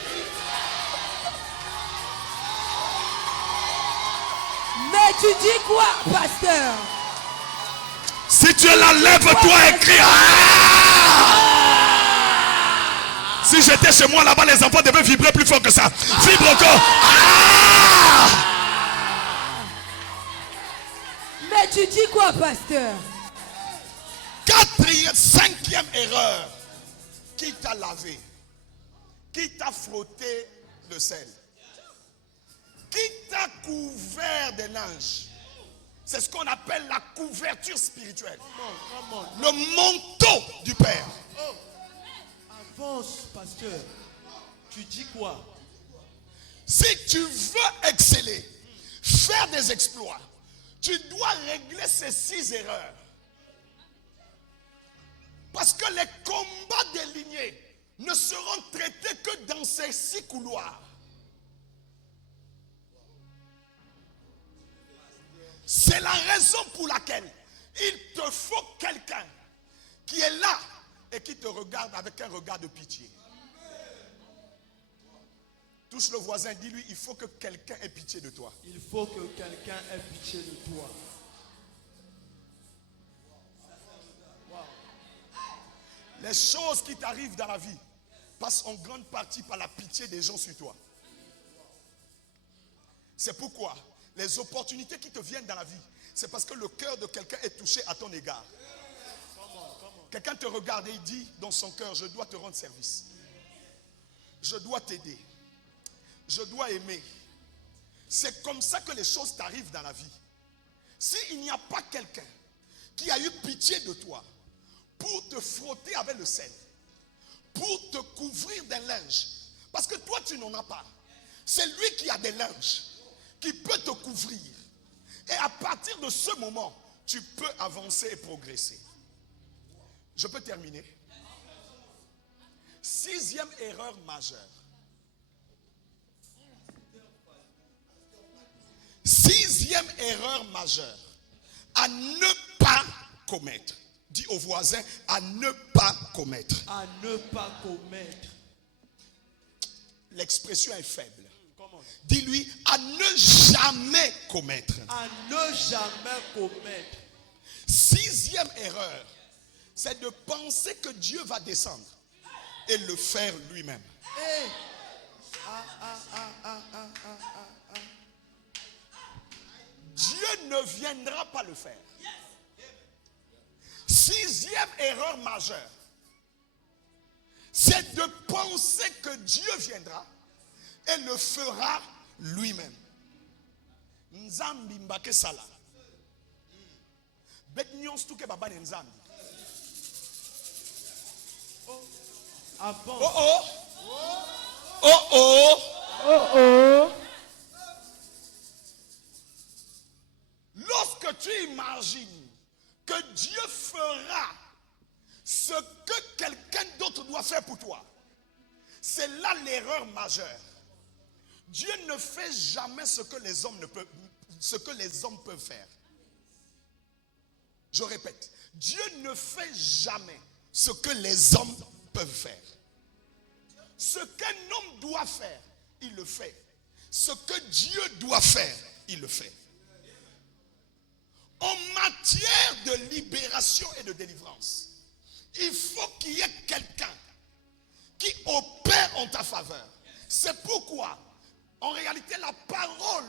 Mais tu dis quoi, pasteur? Si tu es là, lève-toi et crie. Ah! Si j'étais chez moi là-bas, les enfants devaient vibrer plus fort que ça. Vibre encore. Ah! Mais tu dis quoi, pasteur? Cinquième erreur. Qui t'a lavé? Qui t'a frotté le sel? Qui t'a couvert des linges? C'est ce qu'on appelle la couverture spirituelle. Le manteau du Père. Avance, pasteur. Tu dis quoi? Si tu veux exceller, faire des exploits, tu dois régler ces 6 erreurs. Parce que les combats des lignées ne seront traités que dans ces 6 couloirs. C'est la raison pour laquelle il te faut quelqu'un qui est là et qui te regarde avec un regard de pitié. Touche le voisin, dis-lui, il faut que quelqu'un ait pitié de toi. Il faut que quelqu'un ait pitié de toi. Les choses qui t'arrivent dans la vie passent en grande partie par la pitié des gens sur toi. C'est pourquoi les opportunités qui te viennent dans la vie, c'est parce que le cœur de quelqu'un est touché à ton égard. Quelqu'un te regarde et il dit dans son cœur, je dois te rendre service. Je dois t'aider. Je dois aimer. C'est comme ça que les choses t'arrivent dans la vie. S'il n'y a pas quelqu'un qui a eu pitié de toi pour te frotter avec le sel, pour te couvrir d'un linge, parce que toi tu n'en as pas. C'est lui qui a des linges qui peut te couvrir. Et à partir de ce moment, tu peux avancer et progresser. Je peux terminer. 6e erreur majeure. 6e erreur majeure à ne pas commettre. Dis au voisin, à ne pas commettre. À ne pas commettre. L'expression est faible. Dis-lui, à ne jamais commettre. À ne jamais commettre. 6e erreur, c'est de penser que Dieu va descendre et le faire lui-même. Hey. Dieu ne viendra pas le faire. 6e erreur majeure, c'est de penser que Dieu viendra et le fera lui-même. Nzambi mbake sala. Bet nyons tuke baba ne nzambi. Avance. Oh oh. Oh oh. Oh oh. Lorsque tu imagines que Dieu fera ce que quelqu'un d'autre doit faire pour toi, c'est là l'erreur majeure. Dieu ne fait jamais ce que les hommes peuvent faire. Je répète, Dieu ne fait jamais ce que les hommes peuvent faire. Ce qu'un homme doit faire, il le fait. Ce que Dieu doit faire, il le fait. En matière de libération et de délivrance, il faut qu'il y ait quelqu'un qui opère en ta faveur. C'est pourquoi, en réalité, la parole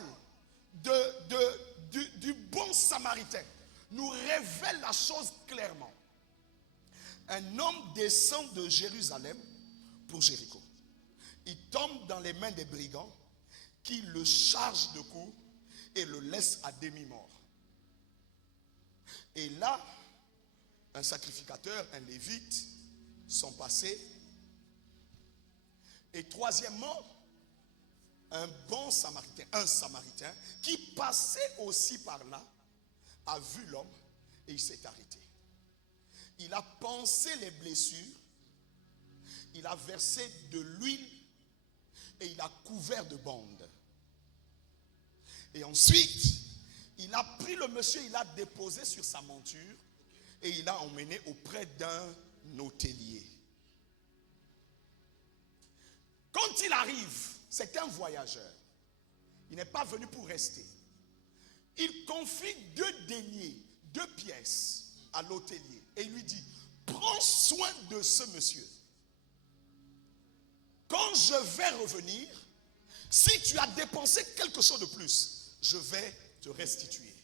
du bon samaritain nous révèle la chose clairement. Un homme descend de Jérusalem pour Jéricho. Il tombe dans les mains des brigands qui le chargent de coups et le laissent à demi-mort. Et là, un sacrificateur, un lévite sont passés. Et troisièmement, un bon samaritain, un samaritain qui passait aussi par là, a vu l'homme et il s'est arrêté. Il a pansé les blessures, il a versé de l'huile et il a couvert de bandes. Et ensuite, il a pris le monsieur, il l'a déposé sur sa monture et il l'a emmené auprès d'un hôtelier. Quand il arrive, c'est un voyageur. Il n'est pas venu pour rester. Il confie 2 deniers, 2 pièces à l'hôtelier. Et il lui dit, prends soin de ce monsieur. Quand je vais revenir, si tu as dépensé quelque chose de plus, je vais te restituer.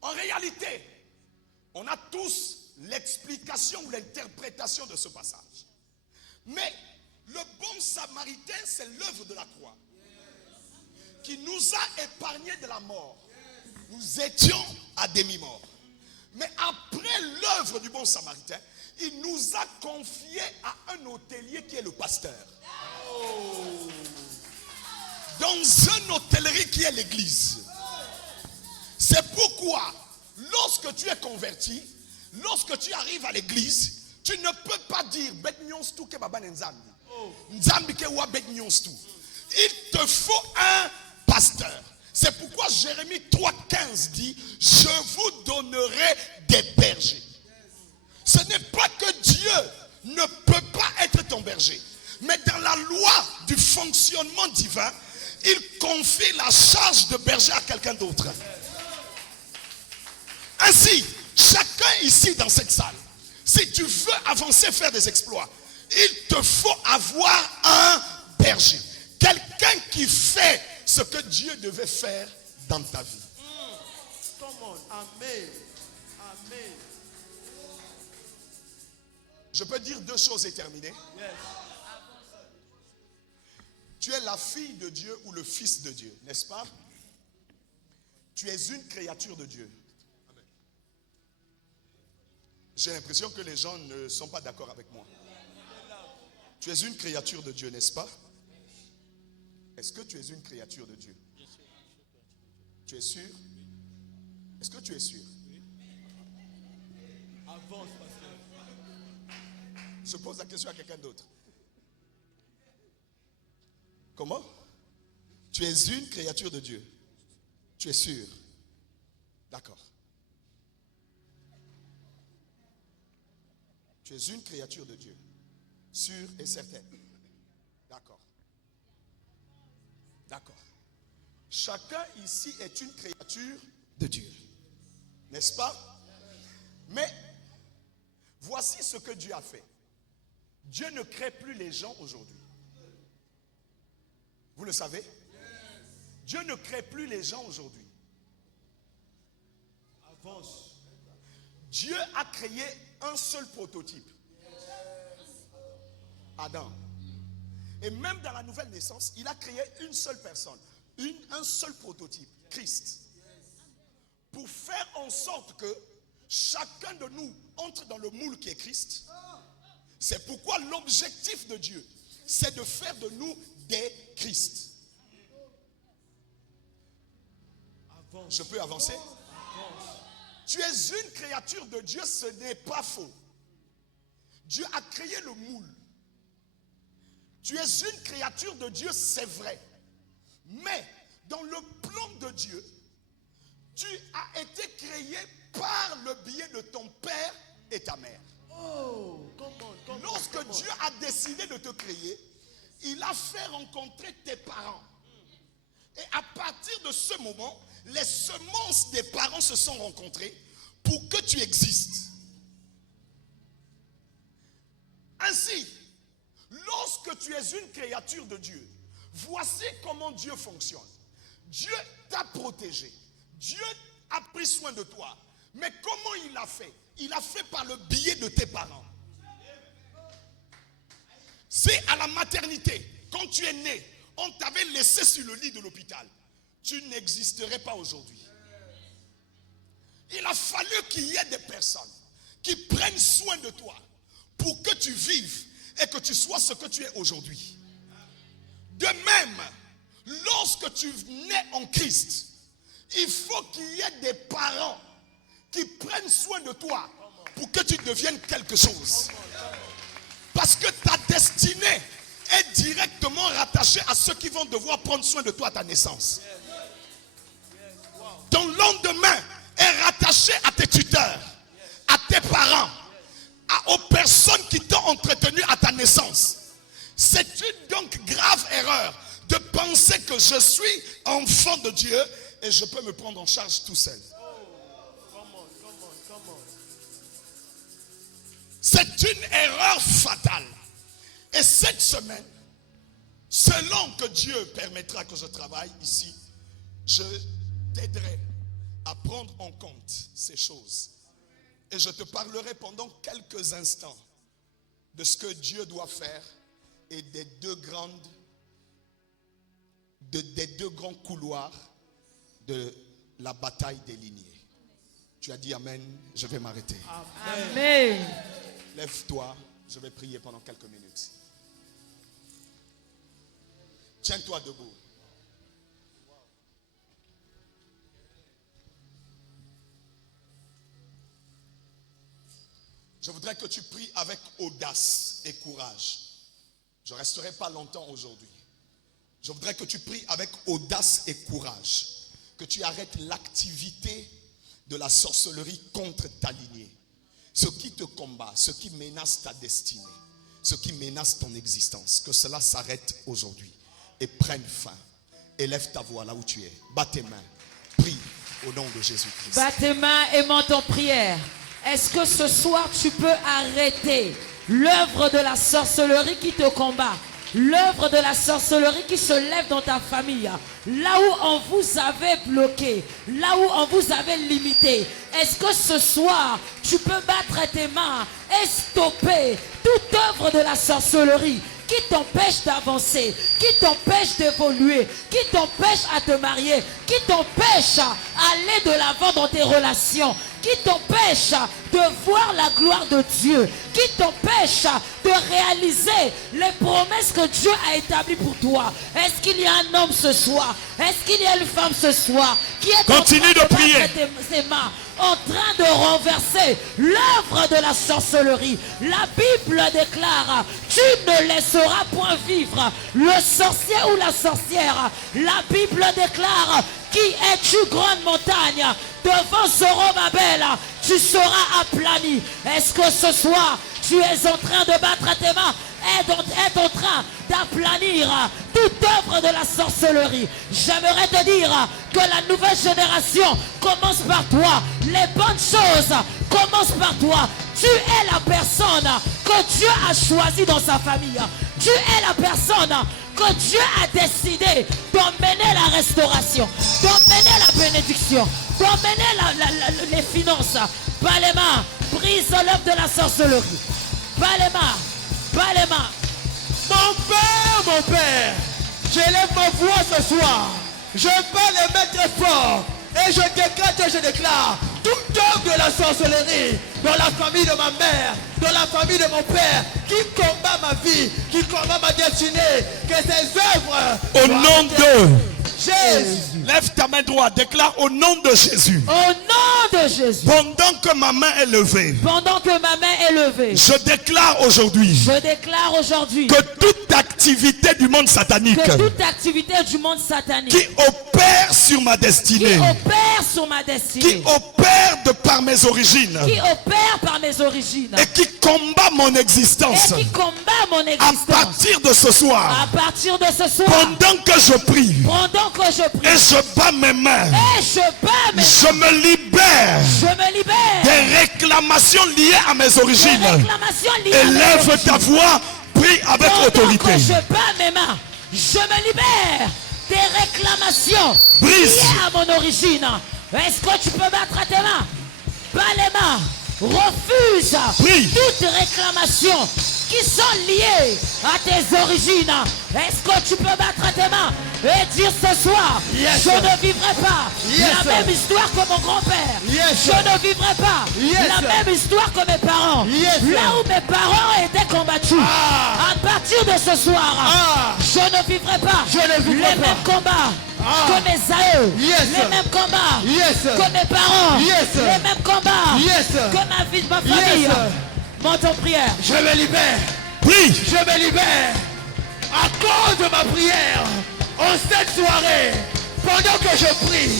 En réalité, on a tous l'explication ou l'interprétation de ce passage. Mais le bon samaritain, c'est l'œuvre de la croix qui nous a épargnés de la mort. Nous étions à demi-mort. Mais après l'œuvre du bon samaritain, il nous a confié à un hôtelier qui est le pasteur. Dans une hôtellerie qui est l'église. C'est pourquoi, lorsque tu es converti, lorsque tu arrives à l'église, tu ne peux pas dire il te faut un pasteur. C'est pourquoi Jérémie 3,15 dit, je vous donnerai des bergers. Ce n'est pas que Dieu ne peut pas être ton berger, mais dans la loi du fonctionnement divin, il confie la charge de berger à quelqu'un d'autre. Ainsi, chacun ici dans cette salle, si tu veux avancer, faire des exploits, il te faut avoir un berger. Quelqu'un qui fait ce que Dieu devait faire dans ta vie. Come on. Amen. Amen. Je peux dire 2 choses et terminer. Yes. Tu es la fille de Dieu ou le fils de Dieu, n'est-ce pas? Tu es une créature de Dieu. J'ai l'impression que les gens ne sont pas d'accord avec moi. Tu es une créature de Dieu, n'est-ce pas? Est-ce que tu es une créature de Dieu? Tu es sûr? Est-ce que tu es sûr? Avance, pasteur. Je pose la question à quelqu'un d'autre. Comment? Tu es une créature de Dieu. Tu es sûr? D'accord. Tu es une créature de Dieu. Sûre et certaine. D'accord. D'accord. Chacun ici est une créature de Dieu. N'est-ce pas? Mais voici ce que Dieu a fait. Dieu ne crée plus les gens aujourd'hui. Vous le savez? Dieu ne crée plus les gens aujourd'hui. Avance. Dieu a créé un seul prototype. Adam. Et même dans la nouvelle naissance, il a créé une seule personne. Un seul prototype. Christ. Pour faire en sorte que chacun de nous entre dans le moule qui est Christ. C'est pourquoi l'objectif de Dieu, c'est de faire de nous des Christ. Avance. Je peux avancer? Avance. Tu es une créature de Dieu, ce n'est pas faux. Dieu a créé le moule. Tu es une créature de Dieu, c'est vrai. Mais dans le plan de Dieu, tu as été créé par le biais de ton père et ta mère. Oh, come on. Lorsque Dieu a décidé de te créer, il a fait rencontrer tes parents. Et à partir de ce moment, les semences des parents se sont rencontrées pour que tu existes. Ainsi, lorsque tu es une créature de Dieu, voici comment Dieu fonctionne. Dieu t'a protégé. Dieu a pris soin de toi. Mais comment il l'a fait? Il a fait par le biais de tes parents. C'est à la maternité. Quand tu es né, on t'avait laissé sur le lit de l'hôpital. Tu n'existerais pas aujourd'hui. Il a fallu qu'il y ait des personnes qui prennent soin de toi pour que tu vives et que tu sois ce que tu es aujourd'hui. De même, lorsque tu nais en Christ, il faut qu'il y ait des parents qui prennent soin de toi pour que tu deviennes quelque chose. Parce que ta destinée est directement rattachée à ceux qui vont devoir prendre soin de toi à ta naissance. Ton lendemain est rattaché à tes tuteurs, à tes parents, aux personnes qui t'ont entretenu à ta naissance. C'est une donc grave erreur de penser que je suis enfant de Dieu et je peux me prendre en charge tout seul. C'est une erreur fatale. Et cette semaine, selon que Dieu permettra que je travaille ici, je t'aiderai à prendre en compte ces choses. Et je te parlerai pendant quelques instants de ce que Dieu doit faire et des deux grands couloirs de la bataille des lignées. Tu as dit amen, je vais m'arrêter. Amen. Lève-toi, je vais prier pendant quelques minutes. Tiens-toi debout. Je voudrais que tu pries avec audace et courage. Je ne resterai pas longtemps aujourd'hui. Je voudrais que tu pries avec audace et courage. Que tu arrêtes l'activité de la sorcellerie contre ta lignée. Ce qui te combat, ce qui menace ta destinée, ce qui menace ton existence. Que cela s'arrête aujourd'hui et prenne fin. Élève ta voix là où tu es. Bats tes mains. Prie au nom de Jésus-Christ. Bats tes mains et monte en prière. Est-ce que ce soir tu peux arrêter l'œuvre de la sorcellerie qui te combat? L'œuvre de la sorcellerie qui se lève dans ta famille, là où on vous avait bloqué, là où on vous avait limité. Est-ce que ce soir, tu peux battre tes mains et stopper toute œuvre de la sorcellerie qui t'empêche d'avancer, qui t'empêche d'évoluer, qui t'empêche à te marier, qui t'empêche à aller de l'avant dans tes relations, qui t'empêche de voir la gloire de Dieu, qui t'empêche de réaliser les promesses que Dieu a établies pour toi? Est-ce qu'il y a un homme ce soir? Est-ce qu'il y a une femme ce soir qui est Continue en train de prier. battre ses mains, en train de renverser l'œuvre de la sorcellerie? La Bible déclare: tu ne laisseras point vivre le sorcier ou la sorcière. La Bible déclare: qui es-tu, grande montagne? Devant Zorobabel, tu seras aplani. Est-ce que ce soir, tu es en train de battre tes mains, est en train d'aplanir toute œuvre de la sorcellerie? J'aimerais te dire que la nouvelle génération commence par toi. Les bonnes choses commencent par toi. Tu es la personne que Dieu a choisie dans sa famille. Tu es la personne que Dieu a décidé d'emmener la restauration, d'emmener la bénédiction, d'emmener les finances. Bas les mains, brise l'œuvre de la sorcellerie. Bas les mains, bas les mains. Mon Père, j'élève ma voix ce soir. Je parle les mains très fort. Et je décrète et je déclare toute œuvre de la sorcellerie dans la famille de ma mère, dans la famille de mon père, qui combat ma vie, qui combat ma destinée, que ces œuvres Au nom de Jésus. Lève ta main droite, déclare au nom de Jésus. Au nom de Jésus. Pendant que ma main est levée, Pendant que ma main est levée, je déclare aujourd'hui je déclare aujourd'hui que toute activité du monde satanique que toute activité du monde satanique qui opère sur ma qui destinée, opère sur ma qui destinée, opère de par mes origines qui opère par mes origines et qui combat mon existence, et qui combat mon à existence, partir de ce soir, à partir de ce soir, pendant que je prie pendant que je prie et je bats mes mains, et je bats mes je me libère je me libère des réclamations liées à mes des origines. réclamations liées à mes Élève origines. ta voix, prie avec Pendant autorité. que je bats mes mains, je me libère des réclamations Brise. liées à mon origine. Est-ce que tu peux battre à tes mains? Pas les mains. Refuse Prie. toute réclamation qui sont liées à tes origines. Est-ce que tu peux battre à tes mains et dire ce soir, Yes. je ne vivrai pas Yes. la même histoire que mon grand-père. Yes. Je ne vivrai pas Yes. la même histoire que mes parents. Yes. Là où mes parents étaient combattus. Ah. À partir de ce soir, Ah. je ne vivrai pas Je ne vivrai les pas. mêmes combats Ah. que mes aïeux. Yes. Les mêmes combats Yes. que mes parents. Yes. Les mêmes combats Yes. que ma vie, ma famille. Yes. Monte en prière. Je me libère. Prie. Je me libère. À cause de ma prière, en cette soirée, pendant que je prie,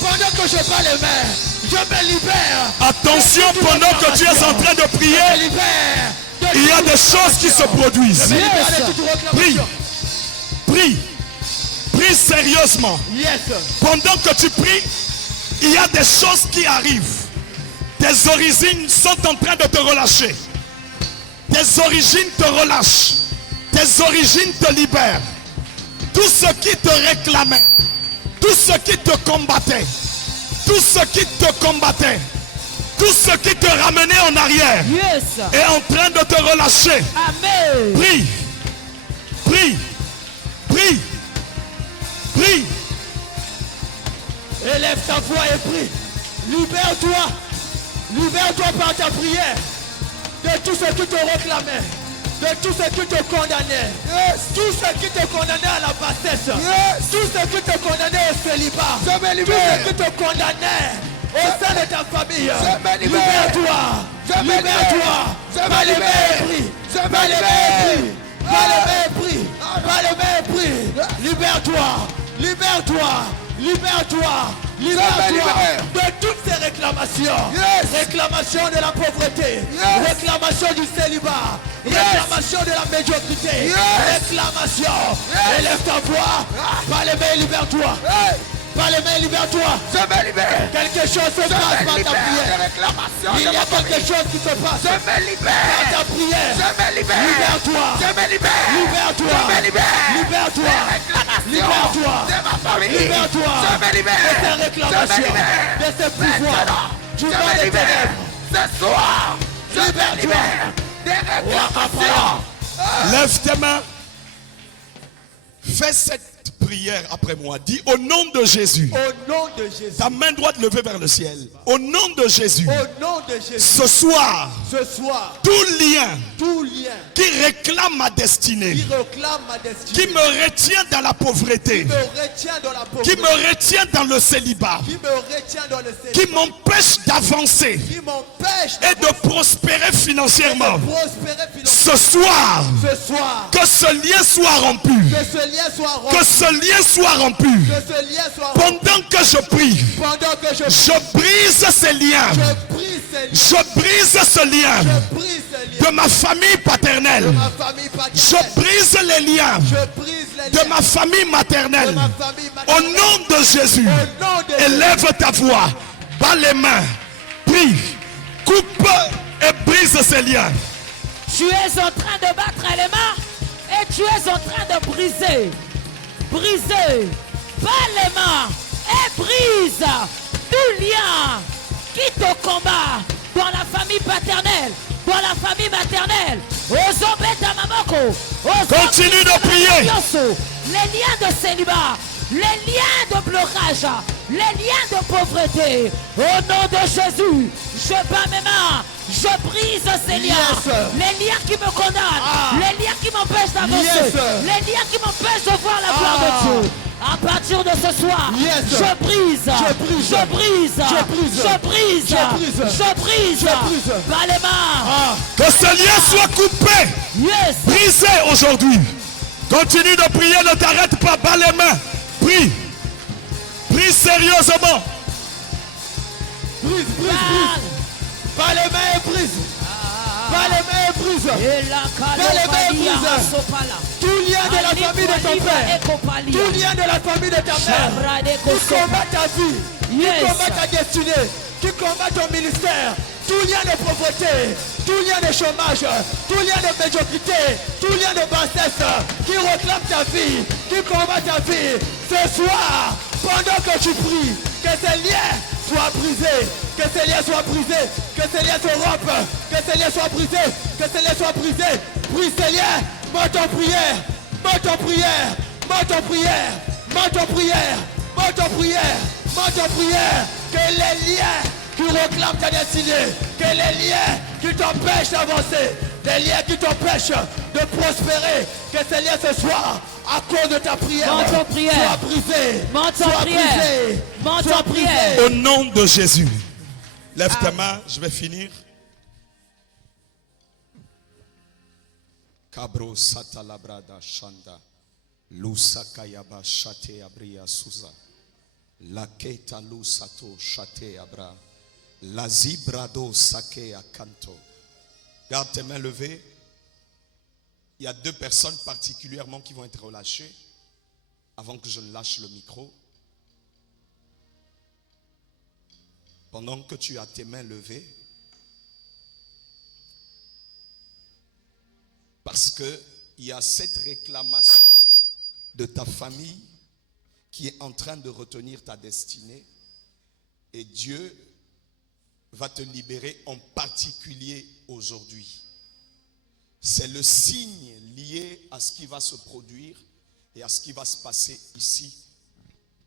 pendant que je bats les mains, je me libère. Attention, pendant que tu es en train de Je me prier, libère. de il y a toute des choses qui se produisent. Je me libère Yes. de toute Prie. réclamation. Prie. Prie sérieusement. Yes. Pendant que tu pries, il y a des choses qui arrivent. Tes origines sont en train de te relâcher. Tes origines te relâchent. Tes origines te libèrent. Tout ce qui te réclamait, tout ce qui te combattait, tout ce qui te combattait, tout ce qui te ramenait en arrière Yes. est en train de te relâcher. Amen. Prie. Prie. Prie. Prie. Élève ta voix et prie. Libère-toi. Libère-toi par ta prière de tout ce qui te réclamait, de tout ce qui te condamnait, tout ce qui te condamnait à la bassesse, tout ce qui te condamnait au célibat, tout ce qui te condamnait au sein de ta famille. Libère-toi. Libère-toi. Par les mépris. Par les mépris. Par les mépris. Par les mépris. Libère-toi. Libère-toi. Libère-toi. Libère-toi de toutes ces réclamations. Réclamation de la pauvreté. Réclamation du célibat. Réclamation de la médiocrité. Réclamation. Élève ta voix. Par les mains, libère-toi. Par les mains, libère-toi. Je me libère. Quelque chose se Je passe me par ta libère prière. de réclamation Il y de a ma quelque famille. chose qui se passe Je me par libère. ta prière. Je me libère. Libère-toi. Je me libère. Libère-toi. Je me libère. Libère-toi. Des réclamations Libère-toi. de ma famille. Libère-toi. Je me libère. De ces Je me réclamations, libère. de ces pouvoirs, Maintenant, du je vent me des libère. ténèbres. Ce soir, je me Libère-toi. libère. Des réclamations. Lève tes mains. Fais cette prière après moi. Dis au nom de Jésus. Au nom de Jésus. Ta main droite levée vers le ciel. Au nom de Jésus. Au nom de Jésus. Ce soir, Ce soir, tout lien tout lien qui réclame ma destinée, qui réclame ma destinée, qui me retient dans la pauvreté, qui me retient dans la pauvreté, qui me retient dans le célibat, qui me retient dans le qui célibat, m'empêche d'avancer qui m'empêche et de prospérer financièrement. de prospérer financièrement. Ce soir, Ce soir, que ce lien soit rompu. que ce lien soit rompu, Que ce lien soit rompu. que ce lien soit rompu. Pendant que je prie, Pendant que je je brise ces liens. je brise ces liens, Je brise ce lien je brise ces liens de ma famille paternelle. de ma famille paternelle, Je brise les liens je brise les de liens ma famille de maternelle. ma famille Au maternelle. nom de Jésus, Au nom de Jésus. élève ta voix, bats les mains, prie, coupe et brise ces liens. Tu es en train de battre les mains et tu es en train de briser. Briser. Pas les mains et brise tout lien qui te combat dans la famille paternelle, dans la famille maternelle. Ozobeta mamoko. Continue de prier. Les liens de célibat, les liens de blocage, les liens de pauvreté. Au nom de Jésus, je bats mes mains, je brise ces liens. Yes. Les liens qui me condamnent, Ah. les liens qui m'empêchent d'avancer, Yes. les liens qui m'empêchent de voir la gloire Ah. de Dieu. À partir de ce soir, Yes. je brise, Je brise. je brise, Je brise. je brise, Je brise. je brise, Je brise. Bats les mains. Ah, Que ce lien soit coupé, Yes. brisé aujourd'hui. Continue de prier, ne t'arrête pas, bats les mains. Prie. Prie sérieusement. brise, brise, Bal. brise. Par les mains et brise. Par les mains et brise. Et la Brise. Sopala. Tout lien de la famille de ton père. Tout lien de la famille de ta mère. Qui combat ta vie. Qui Yes. combat ta destinée. Qui combat ton ministère. Tout lien de pauvreté. Tout lien de chômage. Tout lien de médiocrité. Tout lien de bassesse. Qui réclame ta vie. Qui combat ta vie. Ce soir, pendant que tu pries, que ces liens soient brisés, que ces liens soient brisés, que ces liens se rompent, que ces liens soient brisés, que ces liens soient brisés. Brise ces liens, monte en prière, monte en prière, monte en prière, monte en prière, monte en prière, monte en prière. Que les liens qui réclament ta destinée, que les liens qui t'empêchent d'avancer, les liens qui t'empêchent de prospérer, que ces liens ce soir, à cause de ta prière, Monte en prière. soient brisés, Monte en soient prière. brisés, Monte soient en prière. brisés. Au nom de Jésus. Lève tes mains, je vais finir. Kabro satalabrada shanda. Lusakayaba shate abria suza. Laketa lusato shate abra. La zibrado sake akanto. Garde tes mains levées. Il y a deux personnes particulièrement qui vont être relâchées avant que je ne lâche le micro. Pendant que tu as tes mains levées, parce qu'il y a cette réclamation de ta famille qui est en train de retenir ta destinée, et Dieu va te libérer en particulier aujourd'hui. C'est le signe lié à ce qui va se produire et à ce qui va se passer ici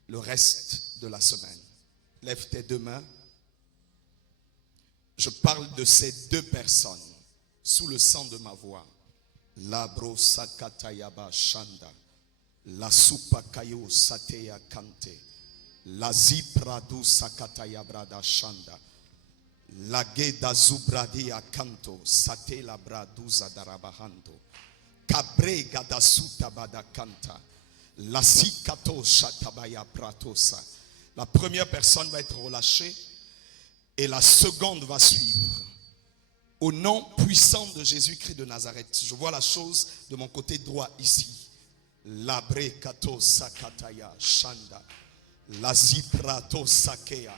le reste de la semaine. Lève tes deux mains. Je parle de ces deux personnes sous le sang de ma voix. Labro sakatayaba shanda. La supakayo sateya kante. La zipradu sakatayabrada shanda. La geda zubradia kanto sate la braduza darabahando. Kabre gadasuta bada kanta. La sikato shatabaya pratosa. La première personne va être relâchée et la seconde va suivre. Au nom puissant de Jésus-Christ de Nazareth, je vois la chose de mon côté droit ici. Labre kato sakataya shanda. La ziprato sakea.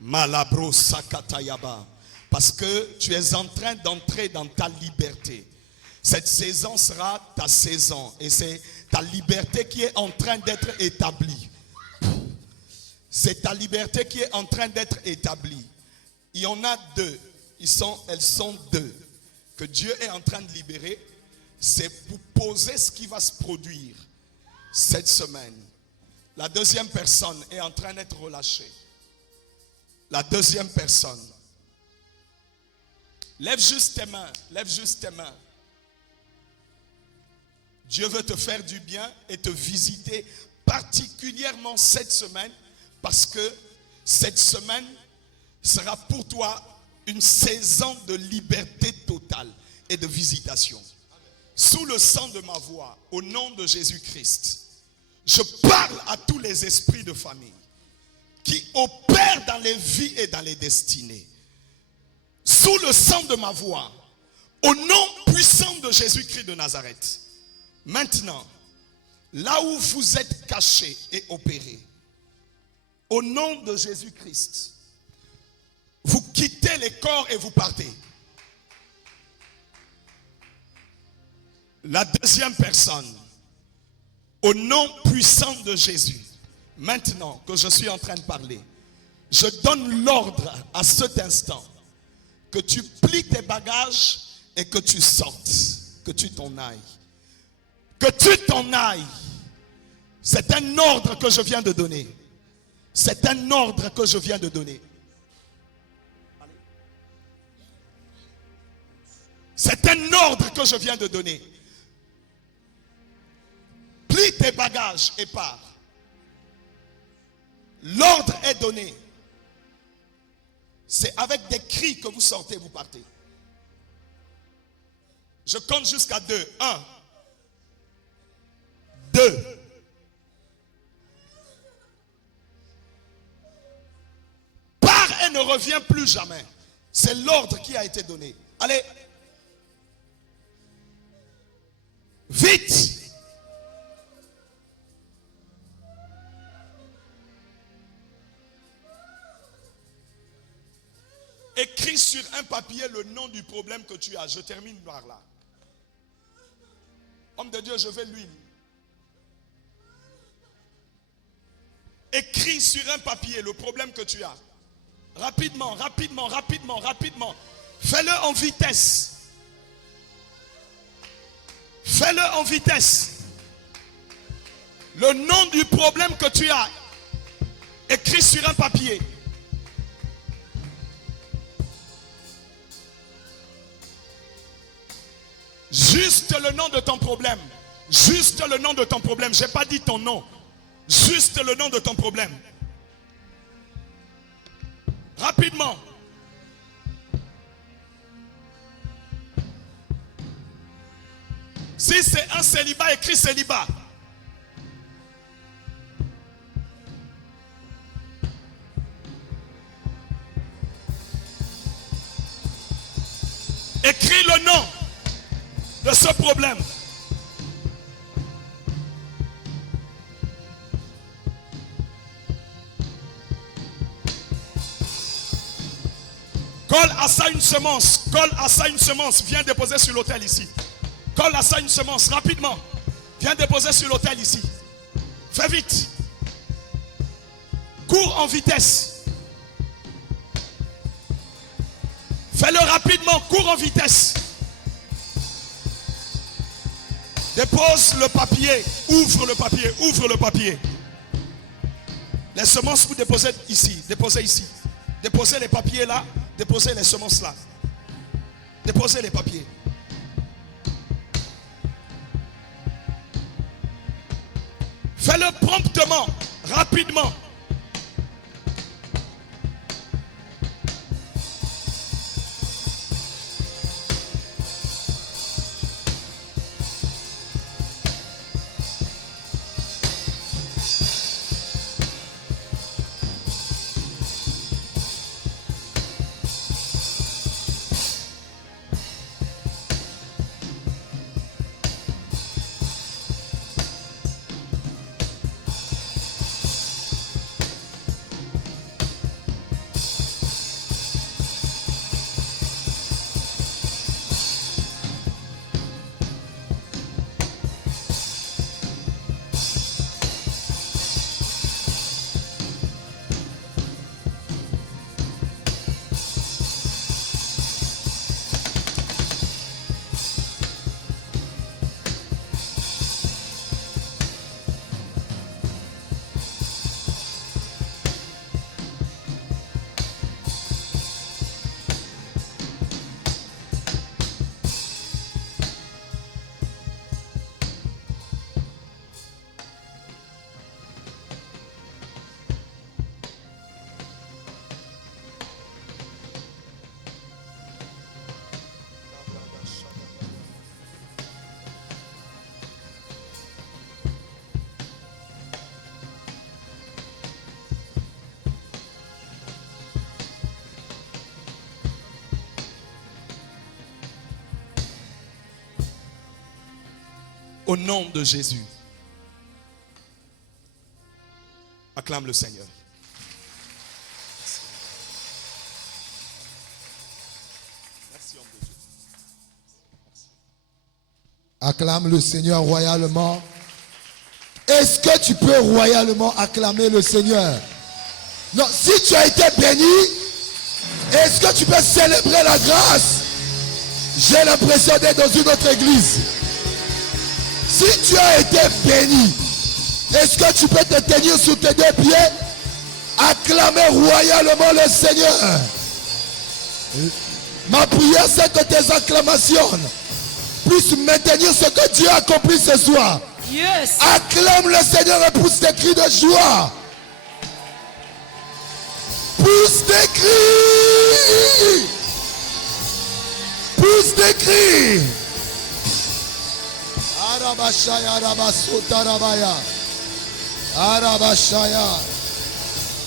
Malabro sakatayaba. Parce que tu es en train d'entrer dans ta liberté. Cette saison sera ta saison. Et c'est ta liberté qui est en train d'être établie. C'est ta liberté qui est en train d'être établie. Il y en a deux. Elles sont deux. Que Dieu est en train de libérer. C'est pour poser ce qui va se produire cette semaine. La deuxième personne est en train d'être relâchée. La deuxième personne. Lève juste tes mains. Lève juste tes mains. Dieu veut te faire du bien et te visiter particulièrement cette semaine parce que cette semaine sera pour toi une saison de liberté totale et de visitation. Sous le sang de ma voix, au nom de Jésus-Christ, je parle à tous les esprits de famille qui opèrent dans les vies et dans les destinées. Sous le sang de ma voix, au nom puissant de Jésus-Christ de Nazareth, maintenant, là où vous êtes cachés et opérés, au nom de Jésus-Christ, vous quittez les corps et vous partez. La deuxième personne, au nom puissant de Jésus, maintenant que je suis en train de parler, je donne l'ordre à cet instant que tu plies tes bagages et que tu sortes, que tu t'en ailles. Que tu t'en ailles. C'est un ordre que je viens de donner. C'est un ordre que je viens de donner. C'est un ordre que je viens de donner. Plie tes bagages et pars. L'ordre est donné. C'est avec des cris que vous sortez, vous partez. Je compte jusqu'à 2. 1, 2. Pars et ne reviens plus jamais. C'est l'ordre qui a été donné. Allez. Vite. Écris sur un papier le nom du problème que tu as. Je termine par là. Homme de Dieu, je veux l'huile. écris sur un papier le problème que tu as. Rapidement. Fais-le en vitesse. Fais-le en vitesse. Le nom du problème que tu as, écris sur un papier. Juste le nom de ton problème. Juste le nom de ton problème. Je n'ai pas dit ton nom. Juste le nom de ton problème. Rapidement. Si c'est un célibat, écris célibat. Écris le nom de ce problème. Colle à ça une semence. Colle à ça une semence. Viens déposer sur l'autel ici. Colle à ça une semence rapidement. Viens déposer sur l'autel ici. Fais vite. Cours en vitesse. Fais-le rapidement. Cours en vitesse. Dépose le papier. Ouvre le papier. Ouvre le papier. Les semences, vous déposez ici. Déposez ici. Déposez les papiers là. Déposez les semences là. Déposez les papiers. Fais-le promptement, rapidement. Au nom de Jésus. Acclame le Seigneur. Merci, homme de Dieu. Acclame le Seigneur royalement. Est-ce que tu peux royalement acclamer le Seigneur? Non, si tu as été béni, est-ce que tu peux célébrer la grâce? J'ai l'impression d'être dans une autre église. Si tu as été béni, est-ce que tu peux te tenir sur tes deux pieds, acclamer royalement le Seigneur? Ma prière, c'est que tes acclamations puissent maintenir ce que Dieu a accompli ce soir. Yes. Acclame le Seigneur et pousse des cris de joie. Pousse des cris. Pousse des cris. Arabashaya, Arabasota, Rabaya. Arabashaya.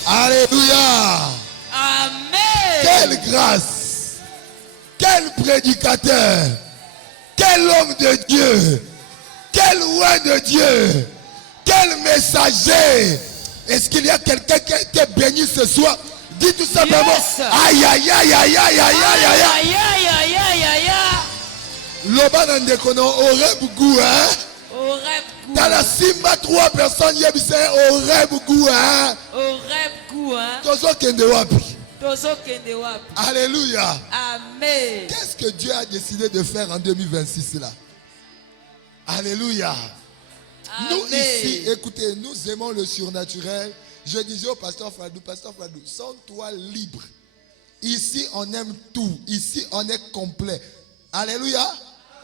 Alléluia. Amen. Quelle grâce. Quel prédicateur. Quel homme de Dieu. Quel roi de Dieu. Quel messager. Est-ce qu'il y a quelqu'un qui a été béni ce soir? Dis tout simplement. Yes. Aïe, aïe, aïe, aïe, aïe, aïe, aïe, aïe. Aïe, aïe, aïe, aïe, aïe, aïe. Loba Nandekono aurait beaucoup, hein? Oreb Dans Simba, 3 personnes, il y a Oreb Goua. Oreb Goua. Tozo Kende Wapi. Tozo Kende Wapi. Alléluia. Amen. Qu'est-ce que Dieu a décidé de faire en 2026 là? Alléluia. Nous ici, écoutez, nous aimons le surnaturel. Je disais au pasteur Fadou, sens-toi libre. Ici, on aime tout. Ici, on est complet. Alléluia.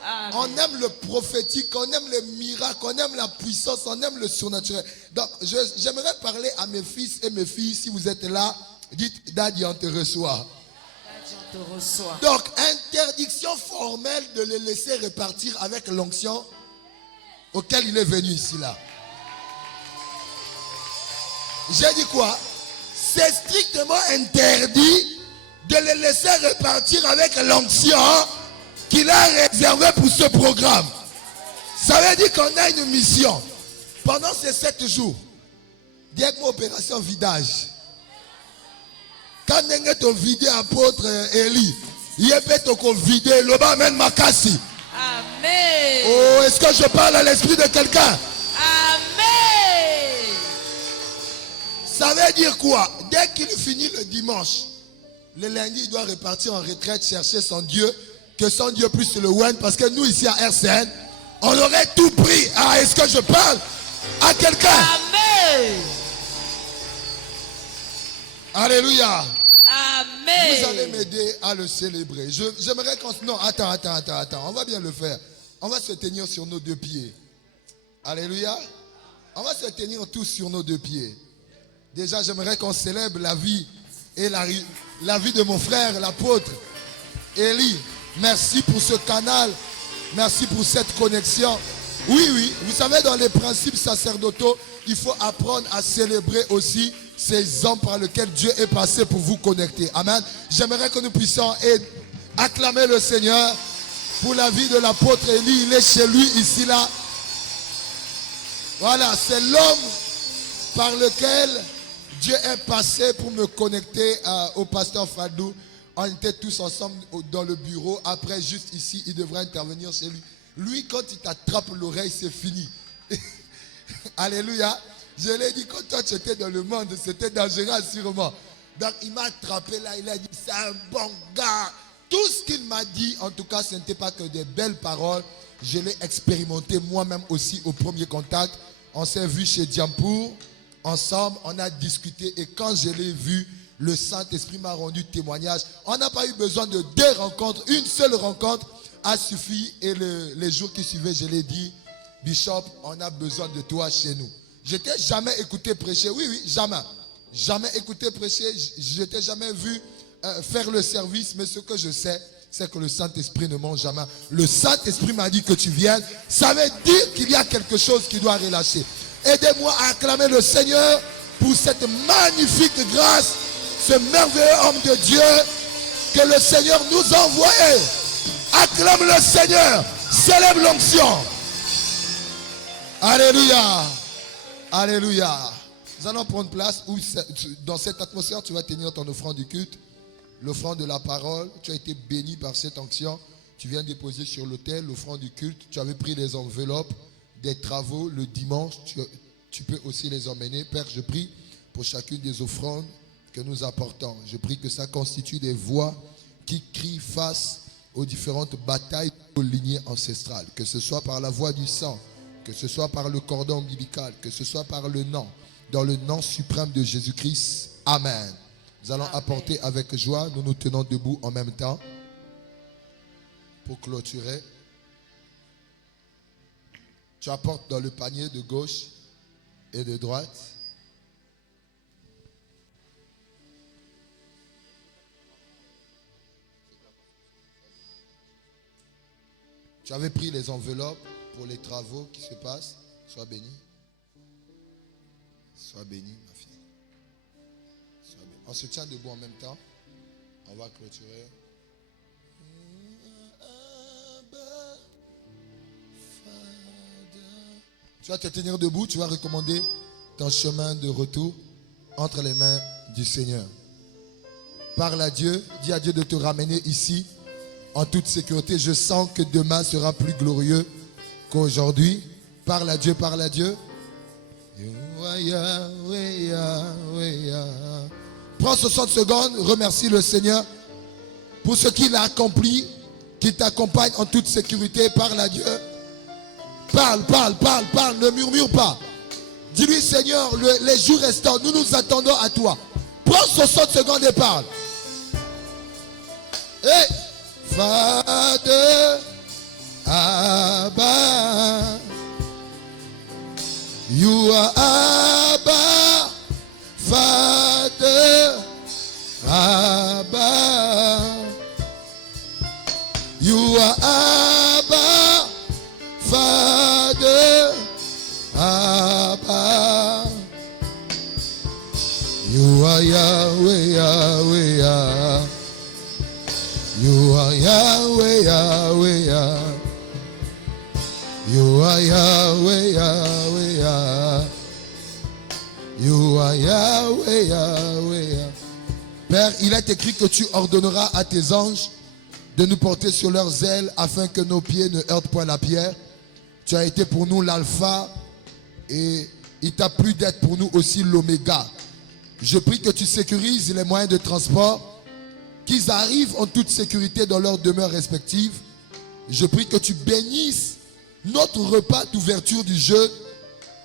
Amen. On aime le prophétique, on aime les miracles, on aime la puissance, on aime le surnaturel. Donc, j'aimerais parler à mes fils et mes filles. Si vous êtes là, dites, Daddy, on te reçoit. Daddy, on te reçoit. Donc, interdiction formelle de les laisser repartir avec l'onction auquel il est venu ici là. J'ai dit quoi? C'est strictement interdit de les laisser repartir avec l'onction qu'il a réservée pour ce programme. Ça veut dire qu'on a une mission. Pendant ces 7 jours, dites-moi opération vidage. Quand on a vidé apôtre Eli, il peut vider le bas même Makassi. Amen. Oh, est-ce que je parle à l'esprit de quelqu'un? Amen. Ça veut dire quoi? Dès qu'il finit le dimanche, le lundi, il doit repartir en retraite, chercher son Dieu, que son Dieu puisse le ouvrir, parce que nous ici à RCN, on aurait tout pris. Ah, est-ce que je parle à quelqu'un? Amen. Alléluia. Amen. Vous allez m'aider à le célébrer. J'aimerais qu'on... Non, attends. On va bien le faire. On va se tenir sur nos 2 pieds. Alléluia. On va se tenir tous sur nos 2 pieds. Déjà, j'aimerais qu'on célèbre la vie et la vie de mon frère, l'apôtre Eli. Merci pour ce canal. Merci pour cette connexion. Oui. Vous savez, dans les principes sacerdotaux, il faut apprendre à célébrer aussi ces hommes par lesquels Dieu est passé pour vous connecter. Amen. J'aimerais que nous puissions acclamer le Seigneur pour la vie de l'apôtre Eli. Il est chez lui, ici, là. Voilà, c'est l'homme par lequel Dieu est passé pour me connecter au pasteur Fadou. On était tous ensemble dans le bureau. Après, juste ici, il devrait intervenir chez lui. Lui, quand il t'attrape l'oreille, c'est fini. Alléluia. Je l'ai dit, quand toi tu étais dans le monde, c'était dangereux sûrement. Donc il m'a attrapé là, il a dit, c'est un bon gars. Tout ce qu'il m'a dit, en tout cas, ce n'était pas que des belles paroles. Je l'ai expérimenté moi-même aussi au premier contact. On s'est vu chez Diampour, ensemble, on a discuté. Et quand je l'ai vu, le Saint-Esprit m'a rendu témoignage. On n'a pas eu besoin de 2 rencontres. Une seule rencontre a suffi. Et les jours qui suivaient, je l'ai dit, Bishop, on a besoin de toi chez nous. Je t'ai jamais écouté prêcher. Oui, jamais. Jamais écouté prêcher. Je t'ai jamais vu faire le service. Mais ce que je sais, c'est que le Saint-Esprit ne ment jamais. Le Saint-Esprit m'a dit que tu viennes. Ça veut dire qu'il y a quelque chose qui doit relâcher. Aidez-moi à acclamer le Seigneur pour cette magnifique grâce, ce merveilleux homme de Dieu que le Seigneur nous a envoyé. Acclame le Seigneur. Célèbre l'onction. Alléluia. Alléluia. Nous allons prendre place où dans cette atmosphère tu vas tenir ton offrande du culte, l'offrande de la parole. Tu as été béni par cette onction. Tu viens déposer sur l'autel l'offrande du culte. Tu avais pris les enveloppes des travaux le dimanche. Tu peux aussi les emmener. Père, je prie pour chacune des offrandes que nous apportons. Je prie que ça constitue des voix qui crient face aux différentes batailles aux lignées ancestrales. Que ce soit par la voix du sang, que ce soit par le cordon ombilical, que ce soit par le nom, dans le nom suprême de Jésus-Christ. Amen. Nous allons apporter avec joie, nous nous tenons debout en même temps pour clôturer. Tu apportes dans le panier de gauche et de droite. Tu avais pris les enveloppes pour les travaux qui se passent. Sois béni. Sois béni, ma fille. Sois béni. On se tient debout en même temps. On va clôturer. Tu vas te tenir debout. Tu vas recommander ton chemin de retour entre les mains du Seigneur. Parle à Dieu. Dis à Dieu de te ramener ici en toute sécurité. Je sens que demain sera plus glorieux qu'aujourd'hui. Parle à Dieu, parle à Dieu. Yahweh, Yahweh, Yahweh. Prends 60 secondes, remercie le Seigneur pour ce qu'il a accompli, qu'il t'accompagne en toute sécurité. Parle à Dieu. Parle, ne murmure pas. Dis-lui, Seigneur, les jours restants, nous nous attendons à toi. Prends 60 secondes et parle. Hey, Father, Abba, you are Abba, Father, Abba, you are Abba, Father, Abba, you are Yahweh, Yahweh, Yahweh. You are Yahweh, Yahweh, Yahweh. You are Yahweh, Yahweh, Yahweh. You are Yahweh, Yahweh, Yahweh. Père, il est écrit que tu ordonneras à tes anges de nous porter sur leurs ailes afin que nos pieds ne heurtent point la pierre. Tu as été pour nous l'alpha et il t'a plu d'être pour nous aussi l'oméga. Je prie que tu sécurises les moyens de transport, qu'ils arrivent en toute sécurité dans leurs demeures respectives. Je prie que tu bénisses notre repas d'ouverture du jeûne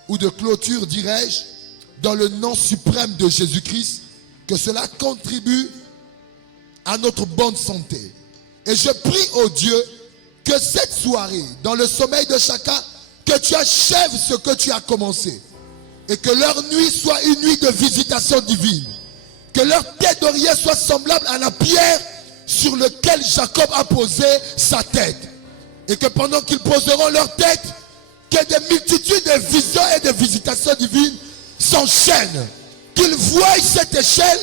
ou de clôture, dirais-je, dans le nom suprême de Jésus-Christ, que cela contribue à notre bonne santé. Et je prie au Dieu que cette soirée, dans le sommeil de chacun, que tu achèves ce que tu as commencé et que leur nuit soit une nuit de visitation divine. Que leur tête d'oreiller soit semblable à la pierre sur laquelle Jacob a posé sa tête. Et que pendant qu'ils poseront leur tête, que des multitudes de visions et de visitations divines s'enchaînent. Qu'ils voient cette échelle,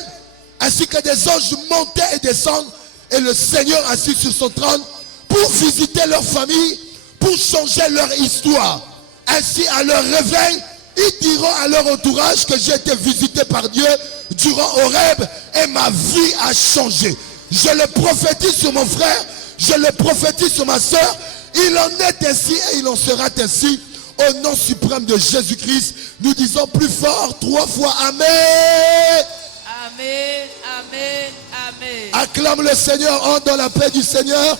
ainsi que des anges monter et descendre, et le Seigneur assis sur son trône, pour visiter leur famille, pour changer leur histoire. Ainsi, à leur réveil, ils diront à leur entourage que j'ai été visité par Dieu durant Horeb et ma vie a changé. Je le prophétise sur mon frère, je le prophétise sur ma soeur. Il en est ainsi et il en sera ainsi. Au nom suprême de Jésus-Christ, nous disons plus fort 3 fois Amen. Amen, amen, amen. Acclame le Seigneur, entre dans la paix du Seigneur.